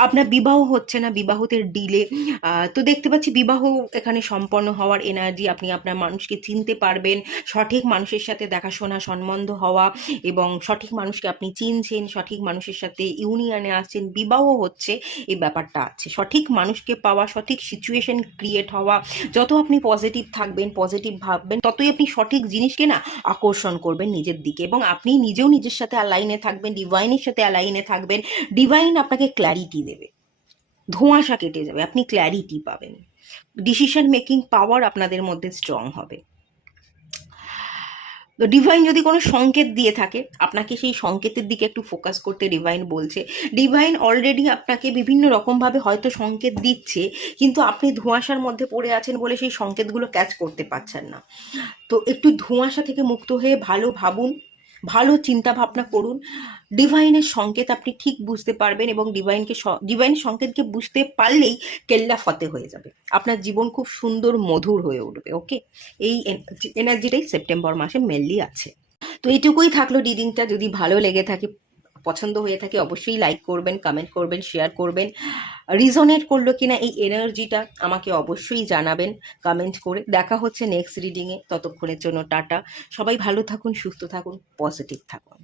আপনার বিবাহ হচ্ছে না, বিবাহতে ডিলে, তো দেখতে পাচ্ছি বিবাহ এখানে সম্পন্ন হওয়ার এনার্জি। আপনি আপনার মানুষকে চিনতে পারবেন, সঠিক মানুষের সাথে দেখাশোনা সম্বন্ধ হওয়া এবং সঠিক মানুষকে আপনি চিনছেন, সঠিক মানুষের সাথে ইউনিয়নে আসছেন, বিবাহ হচ্ছে, এই ব্যাপারটা আছে। সঠিক মানুষকে পাওয়া, সঠিক সিচুয়েশন ক্রিয়েট হওয়া, যত আপনি পজিটিভ থাকবেন, পজিটিভ ভাববেন, ততই আপনি সঠিক জিনিসকে না আকর্ষণ করবেন নিজের দিকে এবং আপনি নিজেও নিজের সাথে অ্যালাইনে থাকবেন, ডিভাইনের সাথে অ্যালাইনে থাকবেন। ডিভাইন আপনাকে ক্ল্যারিটি দেবে, ধোঁয়াশা কেটে যাবে, আপনি ক্ল্যারিটি পাবেন, ডিসিশন মেকিং পাওয়ার আপনাদের মধ্যে স্ট্রং হবে। তো ডিভাইন যদি কোনো সংকেত দিয়ে থাকে, আপনাকে সেই সংকেতের দিকে একটু ফোকাস করতে ডিভাইন বলছে। ডিভাইন অলরেডি আপনাকে বিভিন্ন রকমভাবে হয়তো সংকেত দিচ্ছে, কিন্তু আপনি ধোঁয়াশার মধ্যে পড়ে আছেন বলে সেই সংকেতগুলো ক্যাচ করতে পারছেন না। তো একটু ধোঁয়াশা থেকে মুক্ত হয়ে ভালো ভাবুন, ভালো চিন্তা ভাবনা করুন। ডিভাইনের সংকেত আপনি ঠিক বুঝতে পারবেন এবং ডিভাইনের সংকেতকে বুঝতে পারলেই কেল্লা ফতে হয়ে যাবে, আপনার জীবন খুব সুন্দর মধুর হয়ে উঠবে। ওকে, এই এনার্জিটাই সেপ্টেম্বর মাসে মেনলি আছে। তো এইটুকুই থাকলো রিডিংটা। যদি ভালো লেগে থাকে, পছন্দ হয়ে থাকে, অবশ্যই লাইক করবেন, কমেন্ট করবেন, শেয়ার করবেন। রিজনেট করলো কিনা এই এনার্জিটা আমাকে অবশ্যই জানাবেন কমেন্ট করে। দেখা হচ্ছে নেক্সট রিডিংয়ে, ততক্ষণের জন্য টাটা। সবাই ভালো থাকুন, সুস্থ থাকুন, পজিটিভ থাকুন।